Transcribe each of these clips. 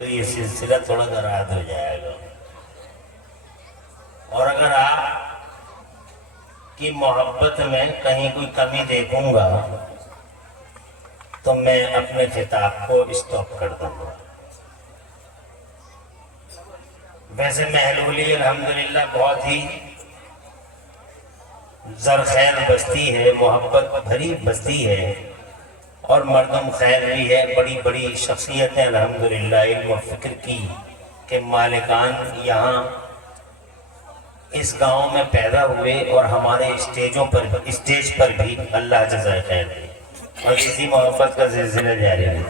تو یہ سلسلہ تھوڑا دراد ہو جائے گا. اور اگر آپ کی محبت میں کہیں کوئی کمی دیکھوں گا تو میں اپنے خطاب کو اسٹاپ کر دوں گا. ویسے محلولی الحمدللہ بہت ہی زرخیر بستی ہے، محبت بھری بستی ہے اور مردم خیر بھی ہے. بڑی بڑی شخصیتیں الحمدللہ علم و فکر کی کہ مالکان یہاں اس گاؤں میں پیدا ہوئے اور ہمارے اسٹیج پر بھی اللہ جزائے خیر دے اور اسی محبت کا سلسلہ جاری رہے.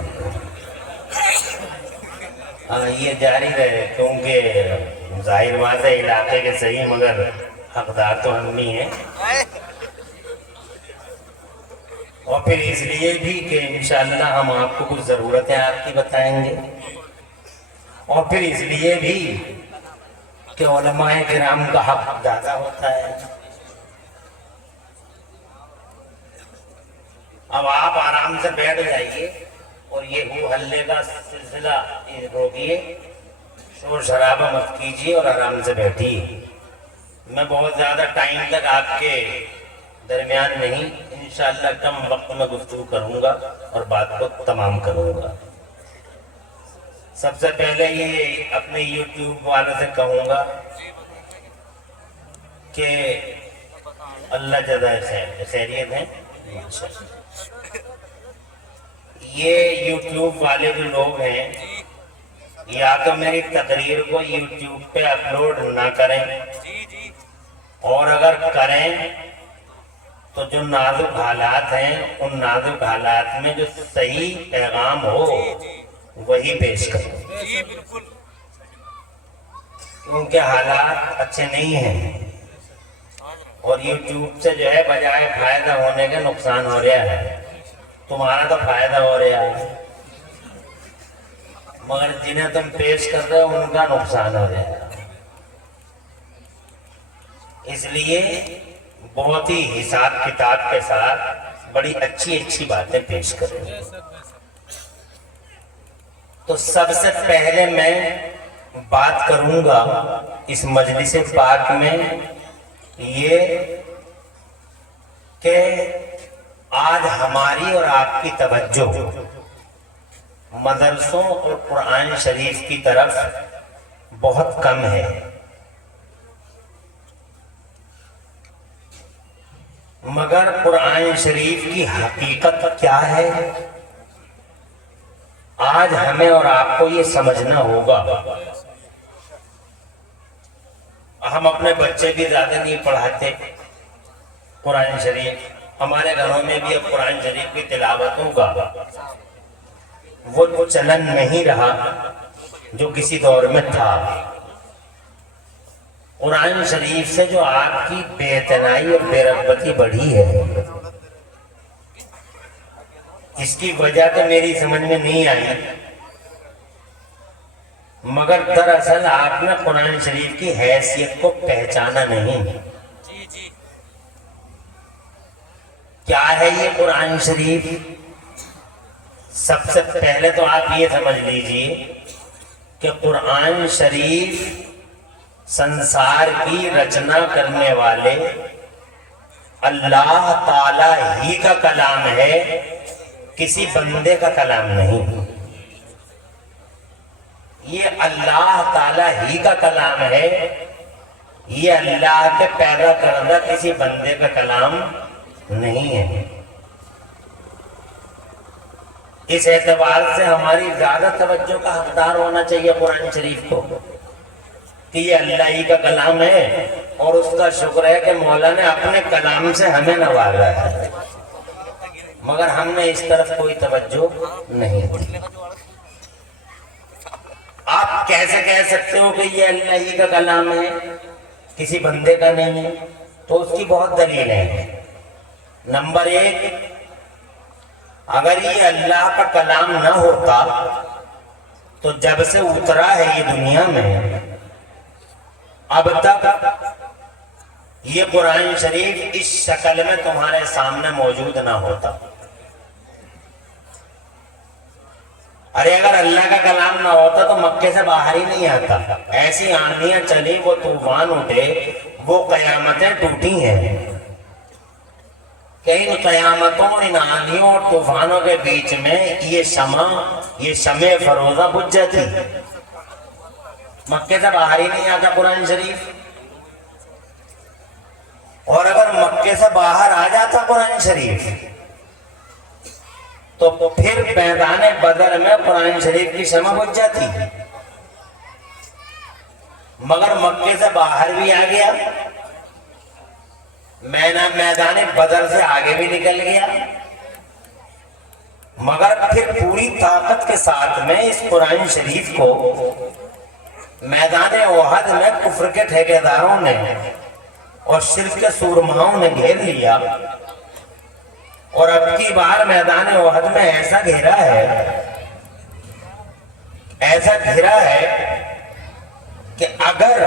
ہاں یہ جاری رہے کیونکہ ظاہر بات ہے علاقے کے صحیح مگر حقدار تو ہم نہیں ہیں. اور پھر اس لیے بھی کہ انشاءاللہ ہم آپ کو کچھ ضرورتیں آپ کی بتائیں گے، اور پھر اس لیے بھی کہ علماء کرام کا حق زیادہ ہوتا ہے. اب آپ آرام سے بیٹھ جائیے اور یہ ہو ہلے کا سلسلہ روکیے، شور شرابہ مت کیجیے اور آرام سے بیٹھیے. میں بہت زیادہ ٹائم تک آپ کے درمیان نہیں، انشاءاللہ کم وقت میں گفتگو کروں گا اور بات کو تمام کروں گا. سب سے پہلے یہ اپنے یوٹیوب والوں سے کہوں گا کہ اللہ جزائے خیر، خیریت ہے. یہ یوٹیوب والے جو لوگ ہیں یا تو میری تقریر کو یوٹیوب پہ اپلوڈ نہ کریں، اور اگر کریں تو جو نازک حالات ہیں ان نازک حالات میں جو صحیح پیغام ہو وہی پیش کریں، کیونکہ حالات اچھے نہیں ہیں اور یوٹیوب سے جو ہے بجائے فائدہ ہونے کے نقصان ہو رہا ہے. تمہارا تو فائدہ ہو رہا ہے مگر جنہیں تم پیش کر رہے ہو ان کا نقصان ہو رہا ہے. اس لیے بہت ہی حساب کتاب کے ساتھ بڑی اچھی اچھی باتیں پیش کریں. تو سب سے پہلے میں بات کروں گا اس مجلس پاک میں یہ کہ آج ہماری اور آپ کی توجہ مدرسوں اور قرآن شریف کی طرف بہت کم ہے. مگر قرآن شریف کی حقیقت کیا ہے آج ہمیں اور آپ کو یہ سمجھنا ہوگا. ہم اپنے بچے بھی زیادہ نہیں پڑھاتے قرآن شریف. ہمارے گھروں میں بھی اب قرآن شریف کی تلاوتوں کا وہ چلن نہیں رہا جو کسی دور میں تھا. قرآن شریف سے جو آپ کی بے اعتنائی اور بے رغبتی بڑھی ہے اس کی وجہ تو میری سمجھ میں نہیں آئی، مگر دراصل آپ نے قرآن شریف کی حیثیت کو پہچانا نہیں. کیا ہے یہ قرآن شریف؟ سب سے پہلے تو آپ یہ سمجھ لیجئے کہ قرآن شریف سنسار کی رچنا کرنے والے اللہ تعالی ہی کا کلام ہے، کسی بندے کا کلام نہیں. یہ اللہ تعالی ہی کا کلام ہے، یہ اللہ کے پیدا کردہ کسی بندے کا کلام نہیں ہے. اس اعتبار سے ہماری زیادہ توجہ کا حقدار ہونا چاہیے قرآن شریف کو کہ یہ اللہ ہی کا کلام ہے، اور اس کا شکر ہے کہ مولا نے اپنے کلام سے ہمیں نوازا ہے، مگر ہم نے اس طرف کوئی توجہ نہیں دی. آپ کیسے کہہ سکتے ہو کہ یہ اللہ ہی کا کلام ہے کسی بندے کا نہیں ہے؟ تو اس کی بہت دلیلیں ہیں. نمبر ایک، اگر یہ اللہ کا کلام نہ ہوتا تو جب سے اترا ہے یہ دنیا میں اب تک یہ قرآن شریف اس شکل میں تمہارے سامنے موجود نہ ہوتا. ارے اگر اللہ کا کلام نہ ہوتا تو مکے سے باہر ہی نہیں آتا. ایسی آندیاں چلی, وہ طوفان اٹھے, وہ قیامتیں ٹوٹی ہیں کہ ان قیامتوں, ان آندھیوں اور طوفانوں کے بیچ میں یہ شمع فروزہ بجھ جاتی. مکے سے باہر ہی نہیں آتا قرآن شریف. اور اگر مکے سے باہر آ جاتا قرآن شریف تو پھر میدان بدر میں قرآن شریف کی شمع بجھ جاتی. مگر مکے سے باہر بھی آ گیا, میدان بدر سے آگے بھی نکل گیا, مگر پھر پوری طاقت کے ساتھ میں اس قرآن شریف کو میدان احد میں کفر کے ٹھیکیداروں نے اور شرک کے سورماؤں نے گھیر لیا. اور اب کی بار میدان احد میں ایسا گھیرا ہے کہ اگر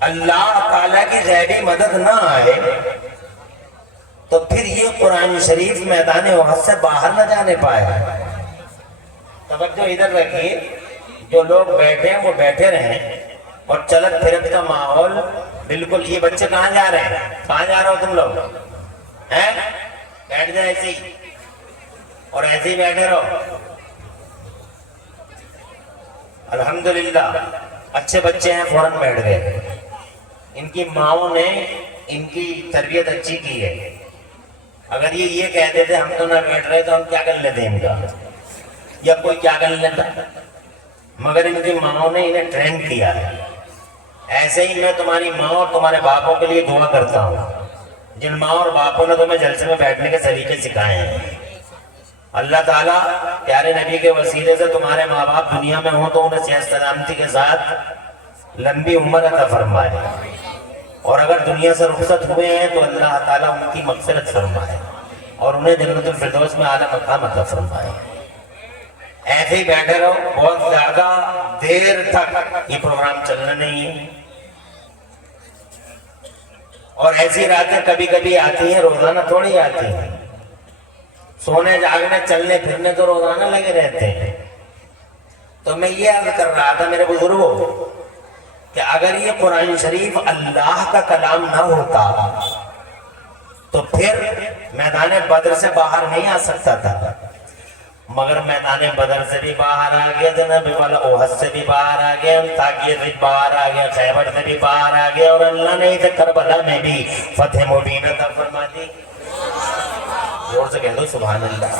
اللہ تعالیٰ کی غیبی مدد نہ آئے تو پھر یہ قرآن شریف میدان احد سے باہر نہ جانے پائے. توجہ ادھر رکھیے, جو لوگ بیٹھے ہیں وہ بیٹھے رہیں, اور چلت پھرت کا ماحول بالکل. یہ بچے کہاں جا رہے ہیں؟ کہاں جا رہے ہو تم لوگ؟ بیٹھ جائے ایسے ہی, اور ایسے ہی بیٹھے رہو. الحمدللہ اچھے بچے ہیں, فوراً بیٹھ گئے. ان کی ماؤں نے ان کی تربیت اچھی کی ہے. اگر یہ کہتے تھے ہم تو نہ بیٹھ رہے تو ہم کیا کر لیتے ان کا, یا کوئی کیا کر لیتا, مگر ان کی ماؤں نے انہیں ٹرین کیا ہے. ایسے ہی میں تمہاری ماں اور تمہارے باپوں کے لیے دعا کرتا ہوں, جن ماں اور باپوں نے تمہیں جلسے میں بیٹھنے کے طریقے سکھائے ہیں. اللہ تعالیٰ پیارے نبی کے وسیلے سے تمہارے ماں باپ دنیا میں ہوں تو انہیں صحت سلامتی کے ساتھ لمبی عمر عطا فرمائے, اور اگر دنیا سے رخصت ہوئے ہیں تو اللہ تعالیٰ ان کی مغفرت فرمائے اور انہیں جنت الفردوس میں اعلیٰ مقام عطا فرمائے. ایسے ہی بیٹھے رہو, بہت زیادہ دیر تک یہ پروگرام چلنا نہیں ہے. اور ایسی راتیں کبھی کبھی آتی ہیں, روزانہ تھوڑی آتی ہیں. سونے جاگنے چلنے پھرنے تو روزانہ لگے رہتے ہیں. تو میں یہ عرض کر رہا تھا میرے بزرگوں کہ اگر یہ قرآن شریف اللہ کا کلام نہ ہوتا تو پھر میدان بدر سے باہر نہیں آ سکتا تھا. مگر میدان بدر سے بھی باہر آ گیا, جناب والا احد سے بھی باہر آ گیا, تاکہ سے باہر آ گیا, خیبر سے بھی باہر آ گیا, اور اللہ نے اسے کربلا میں بھی فتح مبین عطا فرما دی. زور سے کہہ دو سبحان اللہ.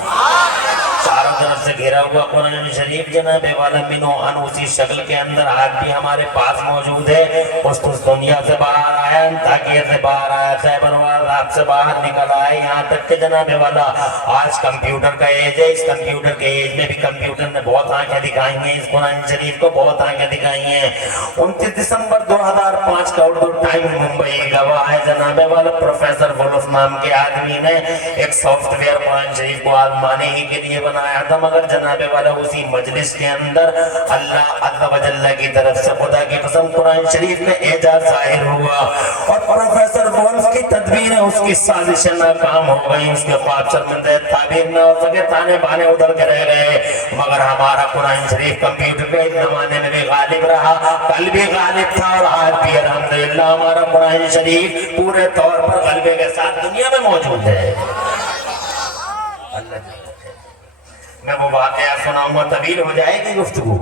چاروں طرف سے گھیرا ہوا قرآن شریف جناب والا منو ان اسی شکل کے اندر آج بھی ہمارے پاس موجود ہے. اس دنیا سے باہر آیا, تاکہ سے باہر آیا, خیبر رات سے باہر نکل آئے, یہاں تک کہ جناب والا آج کمپیوٹر کا ایج ہے. اس کمپیوٹر کے ایج میں بھی کمپیوٹر نے بہت آنکھیں دکھائی ہیں, اس قرآن شریف کو بہت آنکھیں دکھائی ہیں. 29 دسمبر 2005 کا اردو ٹائم ممبئی گواہ ہے جناب والا پروفیسر ولف نام کے آدمی نے ایک سافٹ ویئر قرآن شریف کو آزمانے ہی کے لیے بنایا تھا. مگر جناب والا اسی مجلس کے اندر اللہ عز و جل کی طرف سے خدا کی قسم قرآن شریف میں اعجاز ظاہر ہوا, اور پروفیسر ولف کی تدبیریں, اس کی سازشیں ناکام ہو گئیں. اس کے خواب شرمندہ تعبیر نہ ہو سکے, تانے بانے ادھر کے رہ گئے. مگر ہمارا قرآن شریف کمپیوٹر کے اس زمانے میں بھی غالب رہا, کل بھی غالب تھا, اور آج بھی الحمدللہ ہمارا قرآن شریف پورے طور پر غلبے کے ساتھ دنیا میں موجود ہے. میں وہ واقعات سناؤں گا, طویل ہو جائے گی گفتگو,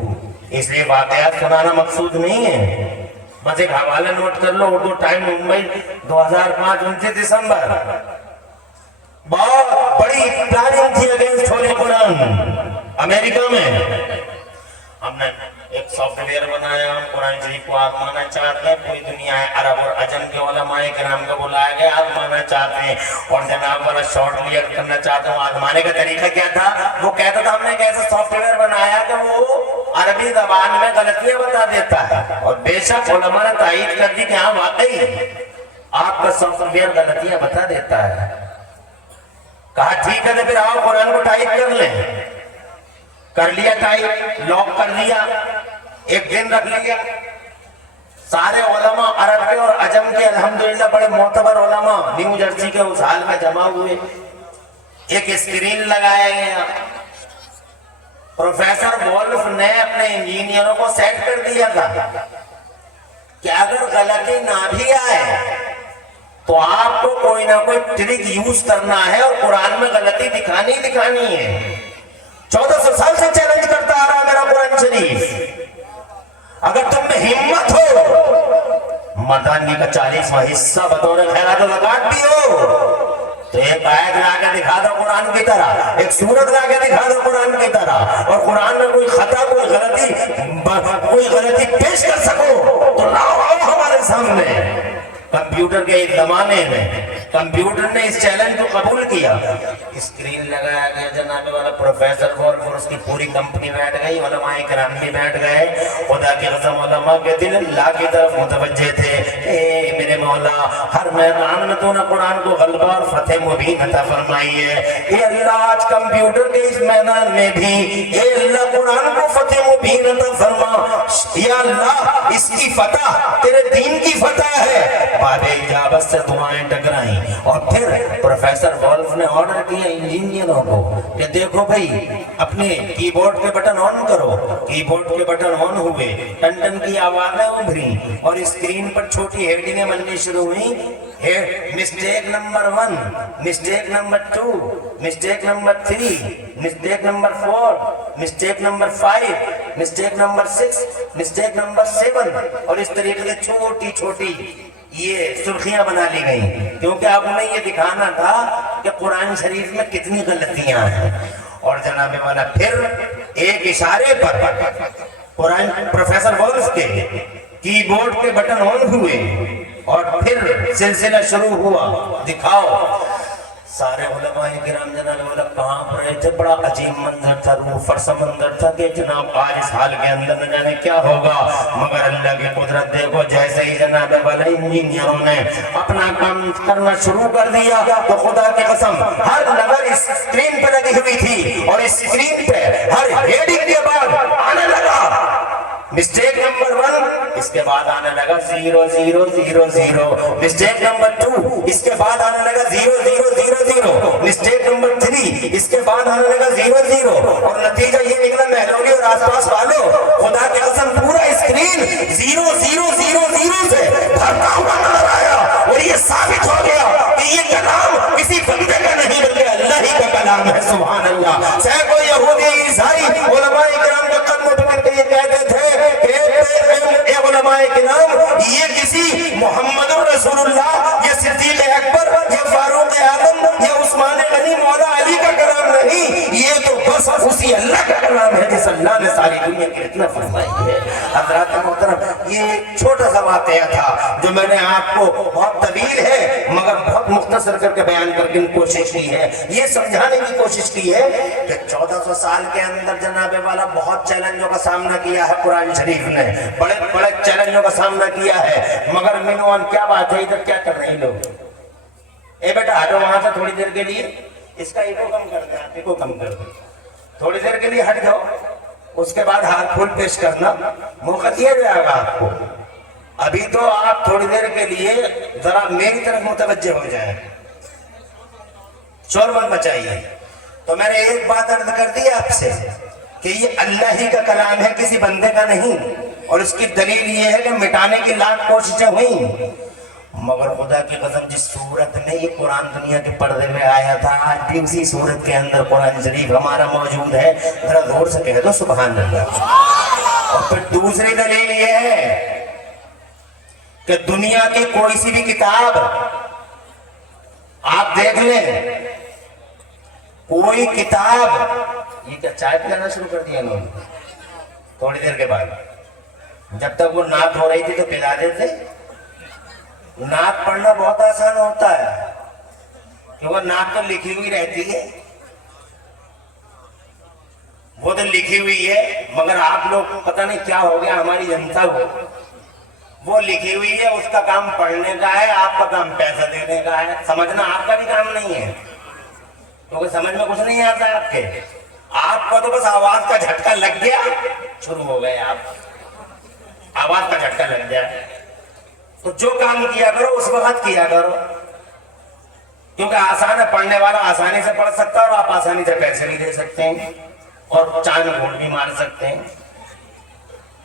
اس لیے واقعات سنانا مقصود نہیں ہے. بس ایک حوالہ نوٹ کر لو, اردو ٹائم ممبئی 2005 29 دسمبر. بہت بڑی پلاننگ تھی اگینسٹ ہولی قرآن امریکہ میں. ہم نے ایک سافٹ ویئر بنایا, ہم قرآن شریف کو آزمانا چاہتے ہیں. پوری دنیا ہے, عرب اور عجم کے علماء کرام کو بلایا گیا, آزمانا چاہتے ہیں. اور جناب والا شارٹ کلیئر کرنا چاہتے ہیں. آزمانے کا طریقہ کیا تھا؟ وہ کہتا تھا ہم نے ایک ایسا سافٹ ویئر بنایا کہ وہ عربی زبان میں غلطیاں بتا دیتا ہے. اور بے شک علماء نے تائید کر دی کہ ہاں واقعی آپ کا سافٹ ویئر غلطیاں بتا دیتا ہے. کہا ٹھیک ہے, تو پھر آؤ قرآن کو ٹائپ کر لیں. کر لیا ٹائپ, لاک کر لیا, ایک دن رکھ لیا. سارے علماء عرب کے اور عجم کے الحمدللہ بڑے معتبر علماء نیو جرسی کے اس حال میں جمع ہوئے. ایک اسکرین لگایا گیا, प्रोफेसर वोल्फ ने अपने इंजीनियरों को सेट कर दिया था कि अगर गलती ना भी आए तो आपको कोई ना कोई ट्रिक यूज करना है और कुरान में गलती दिखानी ही दिखानी है। 1400 साल से चैलेंज करता आ रहा है मेरा कुरान शरीफ। अगर तुम में हिम्मत हो मर्दानगी का 40वां हिस्सा बतौर खैरात और ज़कात भी हो तो एक आयत ला के दिखा दो कुरान की तरह, एक सूरत ला के दिखा दो कुरान की तरह, और कुरान में कोई खता कोई गलती पेश कर सको तो लाओ आओ हमारे सामने। कंप्यूटर के इस जमाने में कंप्यूटर ने इस चैलेंज को कबूल किया। स्क्रीन लगाया गया जनाब वाला प्रोफेसर वोल्फ और उसकी पूरी कंपनी बैठ गई, उलमाए किराम भी बैठ गए। खुदा की कसम उलमा के दिल अल्लाह की तरफ मुतवज्जे थे। ए मेरे मौला हर मैदान में तूने कुरान को गलबा और फतेह मुबीन अता फरमाई है। ए अल्लाह आज कंप्यूटर के इस मैदान में भी ए अल्लाह कुरान को फतेह मुबीन अता फरमा। या अल्लाह इसकी फतह तेरे दीन की फतह है। बाबे इजाबत से दुआएं टकराई और फिर प्रोफेसर वोल्फ ने ऑर्डर किया इंजीनियरों को कि देखो भाई अपने कीबोर्ड के बटन ऑन करो। कीबोर्ड के बटन ऑन हुए, टन टन की आवाजें उभरी और स्क्रीन पर छोटी हेडिंगें बननी शुरू हुई। Mistake number 1, mistake number 2, mistake number 3, mistake number 4, mistake number 5, mistake number 6, mistake number 7 और इस तरीके से छोटी छोटी ये सुर्खियां बना ली गई, क्योंकि अब उन्हें ये दिखाना था कि कुरान शरीफ में कितनी गलतियां हैं। और जनाब वाला फिर एक इशारे पर कुरान प्रोफेसर वोल्फ के कीबोर्ड के बटन ऑन हुए और फिर सिलसिला शुरू हुआ। दिखाओ सारे उलमाए किराम जनाब वाला कांप रहे थे। बड़ा अजीब मंजर था, रूफर समंदर था कि जनाब आज इस हाल के अंदर न जाने क्या होगा। मगर अल्लाह की कुदरत देखो, जैसे ही जनाब वाला इंजीनियरों ने अपना काम करना शुरू कर दिया तो खुदा की कसम हर नजर इस स्क्रीन पे लगी हुई थी और इस स्क्रीन पे हर हेडिंग के बाद आने लगा मिस्टेक नंबर 1, इसके बाद आने लगा 0 0 0 0, मिस्टेक नंबर 2, इसके बाद आने लगा 0 0 0 0, मिस्टेक नंबर 3, इसके बाद आने लगा 0 0 और नतीजा ये निकला महलोली और आसपास वालों खुदा की कसम पूरा स्क्रीन 0 0 0 0 से भरता हुआ नजर आया। और ये साबित हो गया कि ये कलाम किसी बंदे का नहीं बल्कि अल्लाह ही का कलाम है। सुभान अल्लाह। सैकड़ों यहूदी ईसाई उलमाए किराम के कदम पकड़ के ये कहते थे ये किसी मोहम्मद रसूलुल्लाह, ये सिद्दीक अकबर, ये फारूक आजम, ये उस्मान गनी, मौला अली का कलाम नहीं, ये तो बस उसी अल्लाह का कलाम है जिस अल्लाह ने सारी दुनिया की रचना फरमाई है। हज़रात मोहतरम, ये एक छोटा सा वाक़या था जो मैंने आपको बहुत तवील है मगर बहुत मुख्तसर करके बयान करके कोशिश की है। ये समझाने की कोशिश की है कि 1400 साल के अंदर जनाब वाला बहुत चैलेंजों का सामना किया है कुरान शरीफ ने, बड़े बड़े चैलेंजों का सामना किया है। मगर मिनवान क्या बात है, इधर क्या कर रहे हैं लोग? ए बेटा हटो वहां से थोड़ी देर के लिए, इसका इको कम कर दे, इको कम कर दे, थोड़ी देर के लिए हट जाओ, उसके बाद हाथ फूल पेश करना मौका दिया जाएगा आपको। अभी तो आप थोड़ी देर के लिए जरा मेरी तरफ मुतवज्जे हो जाए, शोर मत मचाइए। तो मैंने एक बात अर्ज कर दी आपसे कि ये अल्लाह ही का कलाम है, किसी बंदे का नहीं। और इसकी दलील ये है कि मिटाने की लाख कोशिशें हुई मगर खुदा की कसम जिस सूरत में ये कुरान दुनिया के पर्दे में आया था आज भी उसी सूरत के अंदर कुरान शरीफ हमारा मौजूद है। जरा जोर से कह दो सुभान अल्लाह। और फिर दूसरी दलील ये है कि दुनिया की कोई सी भी किताब आप देख लें, कोई किताब, ये क्या चाय पिलाना शुरू कर दिया इन्होंने थोड़ी देर के बाद? जब तक वो नात हो रही थी तो पिला देते। नात पढ़ना बहुत आसान होता है क्योंकि नात तो लिखी हुई रहती है, वो तो लिखी हुई है। मगर आप लोग पता नहीं क्या हो गया हमारी जनता को, वो लिखी हुई है, उसका काम पढ़ने का है, आपका काम पैसा देने का है। समझना आपका भी काम नहीं है क्योंकि समझ में कुछ नहीं आता आपके। आपका तो बस आवाज का झटका लग गया, शुरू हो गए आप, आवाज का झटका लग जाए तो जो काम किया करो उस वक्त किया करो, क्योंकि आसान है, पढ़ने वाला आसानी से पढ़ सकता है और आप आसानी से पैसे भी दे सकते हैं। اور چاند گھوڑ بھی مار سکتے ہیں.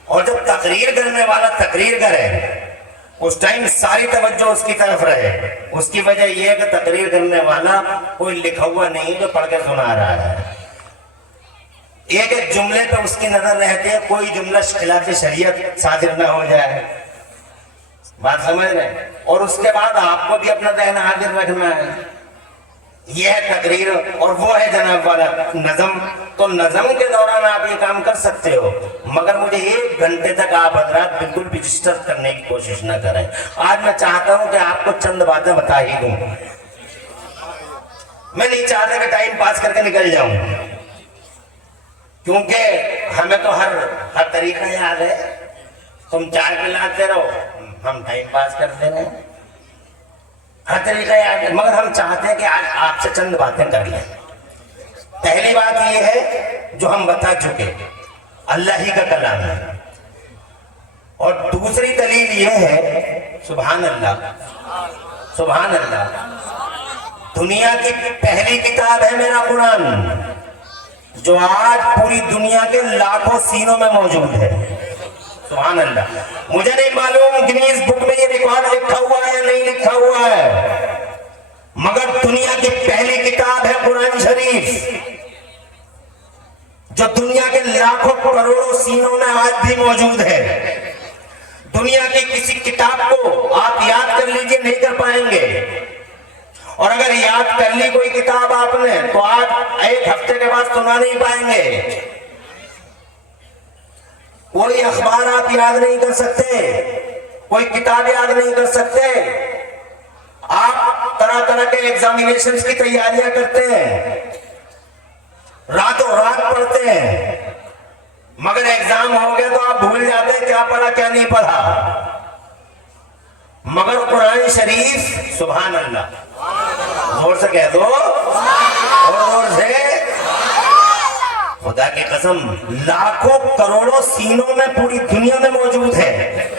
اور جب تقریر کرنے والا تقریر کرے اس ٹائم ساری توجہ اس کی طرف رہے. اس کی وجہ یہ ہے کہ تقریر کرنے والا کوئی لکھا ہوا نہیں جو پڑھ کے سنا رہا ہے. ایک ایک جملے پہ اس کی نظر رہتی ہے کوئی جملہ خلاف شریعت صادر نہ ہو جائے. بات سمجھ رہے؟ اور اس کے بعد آپ کو بھی اپنا ذہن حاضر رکھنا ہے. یہ ہے تقریر اور وہ ہے جناب والا نظم. تو نظم کے دوران آپ یہ کام کر سکتے ہو مگر مجھے 1 گھنٹے تک آپ حضرات بالکل بھی ڈسٹرب کرنے کی کوشش نہ کریں. آج میں چاہتا ہوں کہ آپ کو چند باتیں بتا ہی دوں. میں نہیں چاہتا کہ ٹائم پاس کر کے نکل جاؤں کیونکہ ہمیں تو ہر طریقہ یاد ہے. تم چائے پلاتے رہو ہم ٹائم پاس کرتے رہے. ہر طریقہ یاد ہے مگر ہم چاہتے ہیں کہ آج آپ سے چند باتیں کر لیں. پہلی بات یہ ہے جو ہم بتا چکے اللہ ہی کا کلام ہے. اور دوسری دلیل یہ ہے سبحان اللہ سبحان اللہ دنیا کی پہلی کتاب ہے میرا قرآن جو آج پوری دنیا کے لاکھوں سینوں میں موجود ہے. سبحان اللہ. مجھے نہیں معلوم گنیز بک میں یہ ریکارڈ لکھا ہوا ہے یا نہیں لکھا ہوا ہے مگر دنیا کی پہلی کتاب ہے قرآن شریف جو دنیا کے لاکھوں کروڑوں سینوں میں آج بھی موجود ہے. دنیا کی کسی کتاب کو آپ یاد کر لیجئے نہیں کر پائیں گے. اور اگر یاد کر لی کوئی کتاب آپ نے تو آپ 1 ہفتے کے بعد سنا نہیں پائیں گے. کوئی اخبار آپ یاد نہیں کر سکتے, کوئی کتاب یاد نہیں کر سکتے. آپ طرح طرح کے ایگزامینیشنز کی تیاریاں کرتے ہیں, راتوں رات پڑھتے ہیں مگر ایگزام ہو گیا تو آپ بھول جاتے ہیں کیا پڑھا کیا نہیں پڑھا. مگر قرآن شریف سبحان اللہ زور سے کہہ دو اور زور سے خدا کی قسم لاکھوں کروڑوں سینوں میں پوری دنیا میں موجود ہے.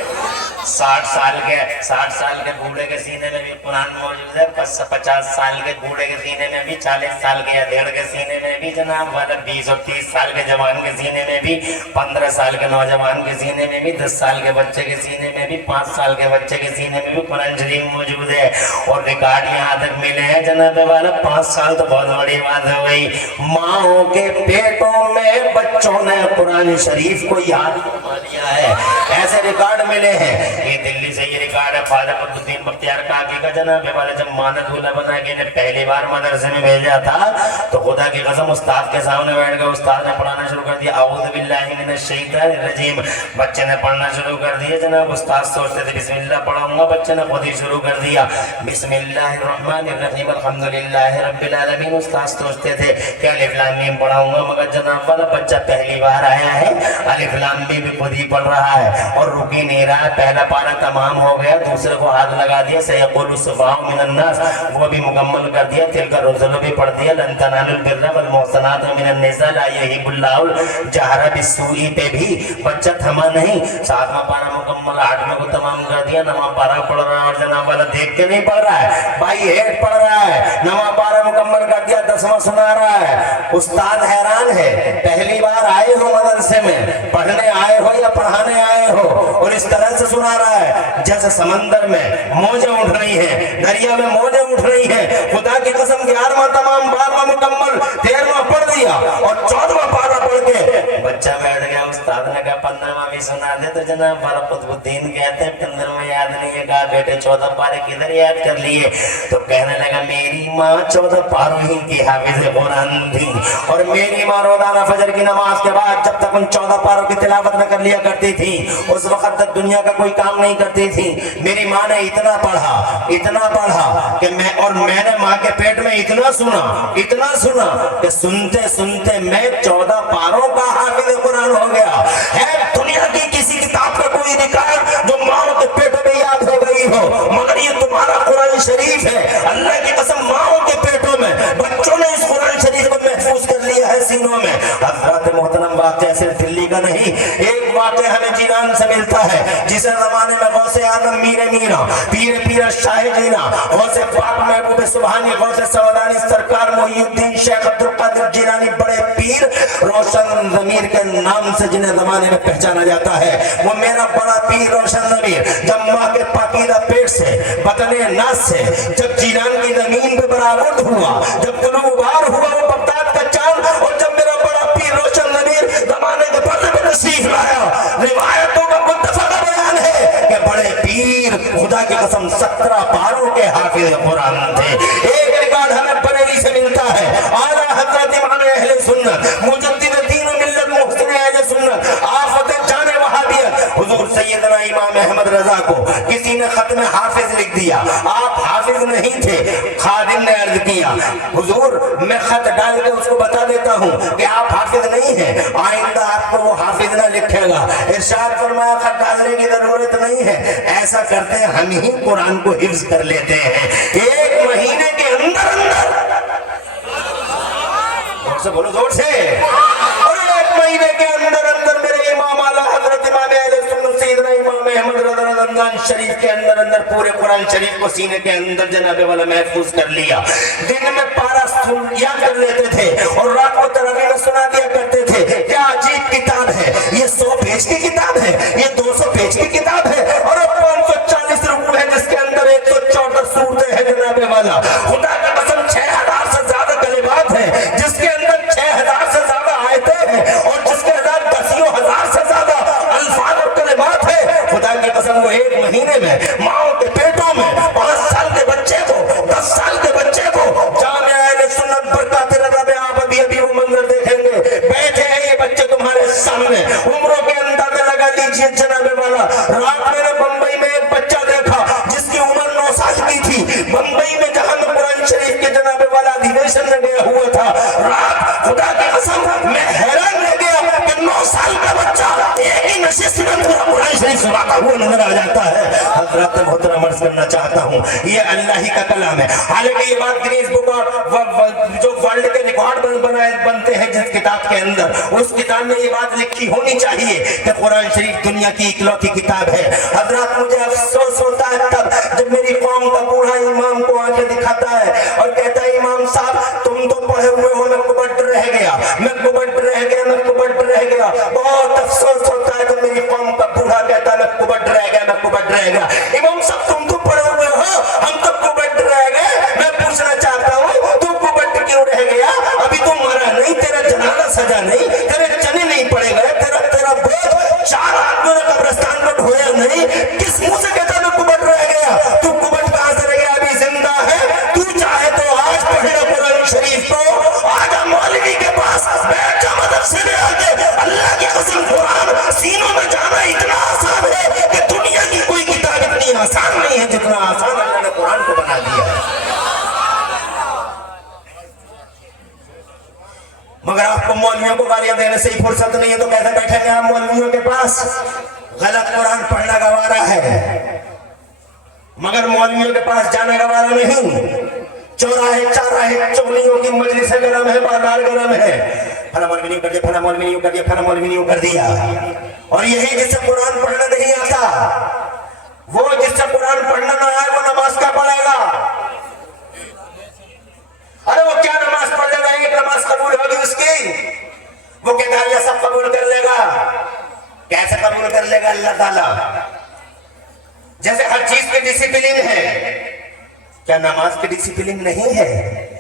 60 سال کے بوڑھے کے سینے میں بھی قرآن موجود ہے. 50 سال کے بوڑھے کے سینے میں بھی, 40 سال کے یا 1.5 کے سینے میں بھی جناب والا, 20 اور 30 سال کے جوان کے سینے میں بھی, 15 سال کے نوجوان کے سینے میں بھی, 10 سال کے بچے کے سینے میں بھی, 5 سال کے بچے کے سینے میں بھی قرآن شریف موجود ہے. اور ریکارڈ یہاں تک ملے ہیں جناب والا 5 سال تو بہت بڑی بات ہو گئی. ماؤں کے پیٹوں میں بچوں نے قرآن شریف کو یاد فرما لیا ہے. ایسے ریکارڈ ملے ہیں. یہ دلی سے یہ ریکارڈ ہے خواجہ قطب الدین بختیار کاکی کا جناب والا جب ماند اللہ بنا کے انہیں پہلی بار مدرسے میں بھیجا تھا تو خدا کی قسم استاد کے سامنے بیٹھ گئے. استاد نے پڑھانا شروع کر دیا اعوذ باللہ من الشیطان الرجیم. بچے نے پڑھنا شروع کر دیا جناب. استاد سوچتے تھے بسم اللہ پڑھاؤں گا, بچے نے خود ہی شروع کر دیا بسم اللہ الرحمن الرحیم الحمدللہ رب العالمین. استاد سوچتے تھے کہ الف لام میم پڑھاؤں گا مگر جناب والا بچہ پہلی بار آیا ہے الف لام میم بھی خود ہی پڑھ رہا ہے اور رک ہی نہیں رہا ہے. پہلا پارہ تمام ہو گیا, دوسرے کو ہاتھ لگا دیا سیقول السفہاء من الناس وہ بھی مکمل کر دیا, تلک الرسل بھی پڑھ دیا, لن تنالوا البر والمحصنات من النساء لا يحب الله الجهر بالسوء پہ بھی بچہ تھما نہیں. 7واں پارہ مکمل, 8واں کو تمام کر دیا, 9واں پارہ پڑھ رہا ہے اور جناب والا دیکھ کے نہیں پڑھ رہا ہے بھائی ہیڈ پڑھ رہا ہے. 9واں پارہ مکمل کر دیا, 10واں سنا رہا ہے. استاد حیران ہے پہلی بار آئے ہو مدرسے میں, پڑھنے آئے ہو یا پڑھانے آئے ہو اور اس طرح سے سنا رہا ہے جیسے سمندر میں موجیں اٹھ رہی ہیں, دریا میں موجیں اٹھ رہی ہیں. خدا کی قسم 11واں تمام, 12واں مکمل, 13واں پڑھ دیا اور 14واں پارہ پڑھ کے بچہ بیٹھ گیا. استاد نے کہا 15واں بھی سنا دے تو جناب والا قطب الدین کہتے ہیں 15واں یاد نہیں ہے. کہا بیٹے 14 پارے کدھر یاد کر لیے؟ تو کہنے لگا میری ماں 14 پاروں ہی کی حافظ قرآن تھی اور میری ماں روزانہ فجر کی نماز کے بعد جب تک ان 14 پاروں کی تلاوت نہ کر لیا کرتی تھی اس وقت تک دنیا کا کوئی کام نہیں کرتی تھی. میری ماں نے اتنا پڑھا کہ میں نے ماں کے پیٹ میں اتنا سنا کہ سنتے سنتے میں 14 پاروں کا حافظ قرآن ہو گیا. ہے دنیا کی کسی کتاب کا کوئی ریکارڈ جو ماں کے پیٹ میں یاد ہو گئی ہو مگر یہ تمہارا قرآن شریف ہے. اللہ کی قسم ماں کے پیٹوں میں بچوں نے اس قرآن شریف کو محفوظ کر لیا ہے سینوں میں. حضرات محترم بات صرف دلی کا نہیں نہیں. ایک واقعہ ہمیں جیلان سے ملتا ہے جسے زمانے میں غوث اعظم میر مینا پیر شاہ جینا غوث پاک محبوب سبحانی غوث سولانی سرکار محی الدین شیخ عبد القادر جیلانی بڑے پیر روشن ضمیر کے نام سے جنہیں زمانے میں پہچانا جاتا ہے. وہ میرا بڑا پیر روشن ضمیر جب ماں کے پاکیزہ پیٹ سے بطن ناز سے جب جیلان کی زمین پہ برآورد ہوا, جب طلوع بار ہوا وہ بغداد کا چاند, اور جب میرا بڑا پیر روشن ضمیر زمانے کے پردے پہ تشریف لایا, روایتوں کا متفق بیان ہے کہ بڑے پیر خدا کی قسم 17 پاروں کے حافظ قرآن تھے. ایک ریکارڈ ہمیں بریلی سے ملتا ہے, اعلیٰ حضرت امام اہل سنت مجدد دین و ملت محسن اہل سنت آفت جان وہابیت حضور سیدنا امام احمد رضا کو کسی نے ختم حافظ لکھ دیا. آپ حافظ نہیں تھے. خادم نے عرض کیا حضور میں خط ڈال کے اس کو بتا دیتا ہوں کہ آپ حافظ نہیں ہیں, آئندہ آپ کو وہ حافظ نہ لکھے گا. ارشاد فرمایا خط ڈالنے کی ضرورت نہیں ہے, ایسا کرتے ہیں ہم ہی قرآن کو حفظ کر لیتے ہیں. 1 مہینے کے اندر زور سے بولو, زور سے, اور 1 مہینے کے اندر میرے امام اعلیٰ حضرت امام اہل سنت سیدنا امام احمد رضا رمضان شریف کے اندر پورے قرآن شریف کو سینے کے اندر جناب والا محفوظ کر لیا. دن میں پارا یاد کر لیتے تھے اور رات کو تراویح میں سنا دیا کرتے تھے. کیا عجیب کتاب ہے یہ, 100 پیج کی کتاب ہے, یہ 200 پیج کی کتاب ہے, اور اب 540 رکوع ہے جس کے اندر 164 سورتیں ہیں جناب والا. خدا کی قسم 6000 سے زیادہ کلمات ہیں جس کے اندر 6000 سے زیادہ آیتیں ہیں, اور جس کے اندر 10,000 سے زیادہ الفاظ اور کلمات ہیں. خدا کی قسم وہ 1 مہینے میں ماؤں کے پیٹوں میں 5 سال کے بچے کو 10 سال کے بچے کو جامعہ اہل سنت برکات رضا میں آپ ابھی وہ منظر دیکھیں گے. بیٹھے ہیں یہ بچے تمہارے سامنے, عمروں کے اندازے لگا لیجئے جناب والا. رات میں نے بمبئی میں ایک بچہ دیکھا جس کی عمر 9 سال کی تھی. بمبئی میں جہاں میں قرآن شریف کے جناب والا ادھیویشن میں گیا ہوا تھا, رات خدا کی قسم میں حیران رہ گیا کہ 9 سال کا بچہ ایک ہی نشست میں پورا قرآن شریف سناتا ہوا نظر آ جاتا ہے. حضرات محترم عرض کرنا چاہتا ہوں یہ اللہ ہی کا کلام ہے. حالانکہ یہ بات گنیز بک جو ورلڈ کے ریکارڈ بنتے ہیں جس کتاب کے اندر, اس کتاب میں یہ بات لکھی ہونی چاہیے کہ قرآن شریف دنیا کی اکلوتی کتاب ہے. حضرات مجھے افسوس ہوتا ہے تب جب میری قوم کا بوڑھا امام کو آنکھیں دکھاتا ہے اور کہتا ہے امام صاحب تم تو پڑھے ہوئے ہو, میں کبٹ رہ گیا, میں کبٹ رہ گیا, میں کبٹ رہ گیا. بہت افسوس ہوتا ہے جب میری قوم کا بوڑھا کہتا ہے میں کبٹ رہ گیا, میں کبٹ رہ گیا. امام صاحب تم تو پڑھے ہوئے ہو, ہم تو کبٹ رہ گئے. میں پوچھنا چاہتا ہوں تو کبٹ کیوں رہ گیا؟ ابھی تو مرا نہیں, تیرا جنازہ سجا نہیں, تیرے چنے نہیں پڑے گئے, تیرا بوجھ 4 آدمیوں نے قبرستان کو ڈھویا نہیں. کس منہ سے کہتا میں کبٹ رہ گیا؟ تو کبٹ کہاں سے رہ گیا؟ ابھی زندہ ہے. تو چاہے تو آج پڑھے قرآن شریف کو, آجا مولوی کے پاس بیٹھ جا مدرسے میں آ کے. اللہ کی قسم قرآن سینوں میں جانا اتنا آسان ہے کہ دنیا کی کوئی کتاب اتنی آسان نہیں ہے جتنا آسان اللہ نے قرآن کو بنا دیا ہے. مگر آپ کو مولویوں کو گالیاں دینے سے ہی فرصت نہیں ہے تو کیسے بیٹھے گے آپ مولویوں کے پاس؟ غلط قرآن پڑھنا گوارا ہے مگر مولویوں کے پاس جانا گوارا نہیں. چوراہے چاراہے چغلیوں کی مجلس گرم ہے, بازار گرم ہے. پھلا مولوی نہیں کر دیا, پھلا مولوی نہیں کر دیا, پھلا مولوی نہیں کر دیا. اور یہی جس سے قرآن پڑھنا نہیں آتا, وہ جس سے قرآن پڑھنا نہ آئے وہ نماز کا پڑھے گا. ارے وہ کیا نماز پڑھ لے گا؟ ایک نماز قبول ہوگی اس کی, وہ کہتا ہے سب قبول کر لے گا. کیسے قبول کر لے گا اللہ تعالیٰ؟ جیسے ہر چیز کی ڈسپلن ہے, کیا نماز کی ڈسپلن نہیں ہے؟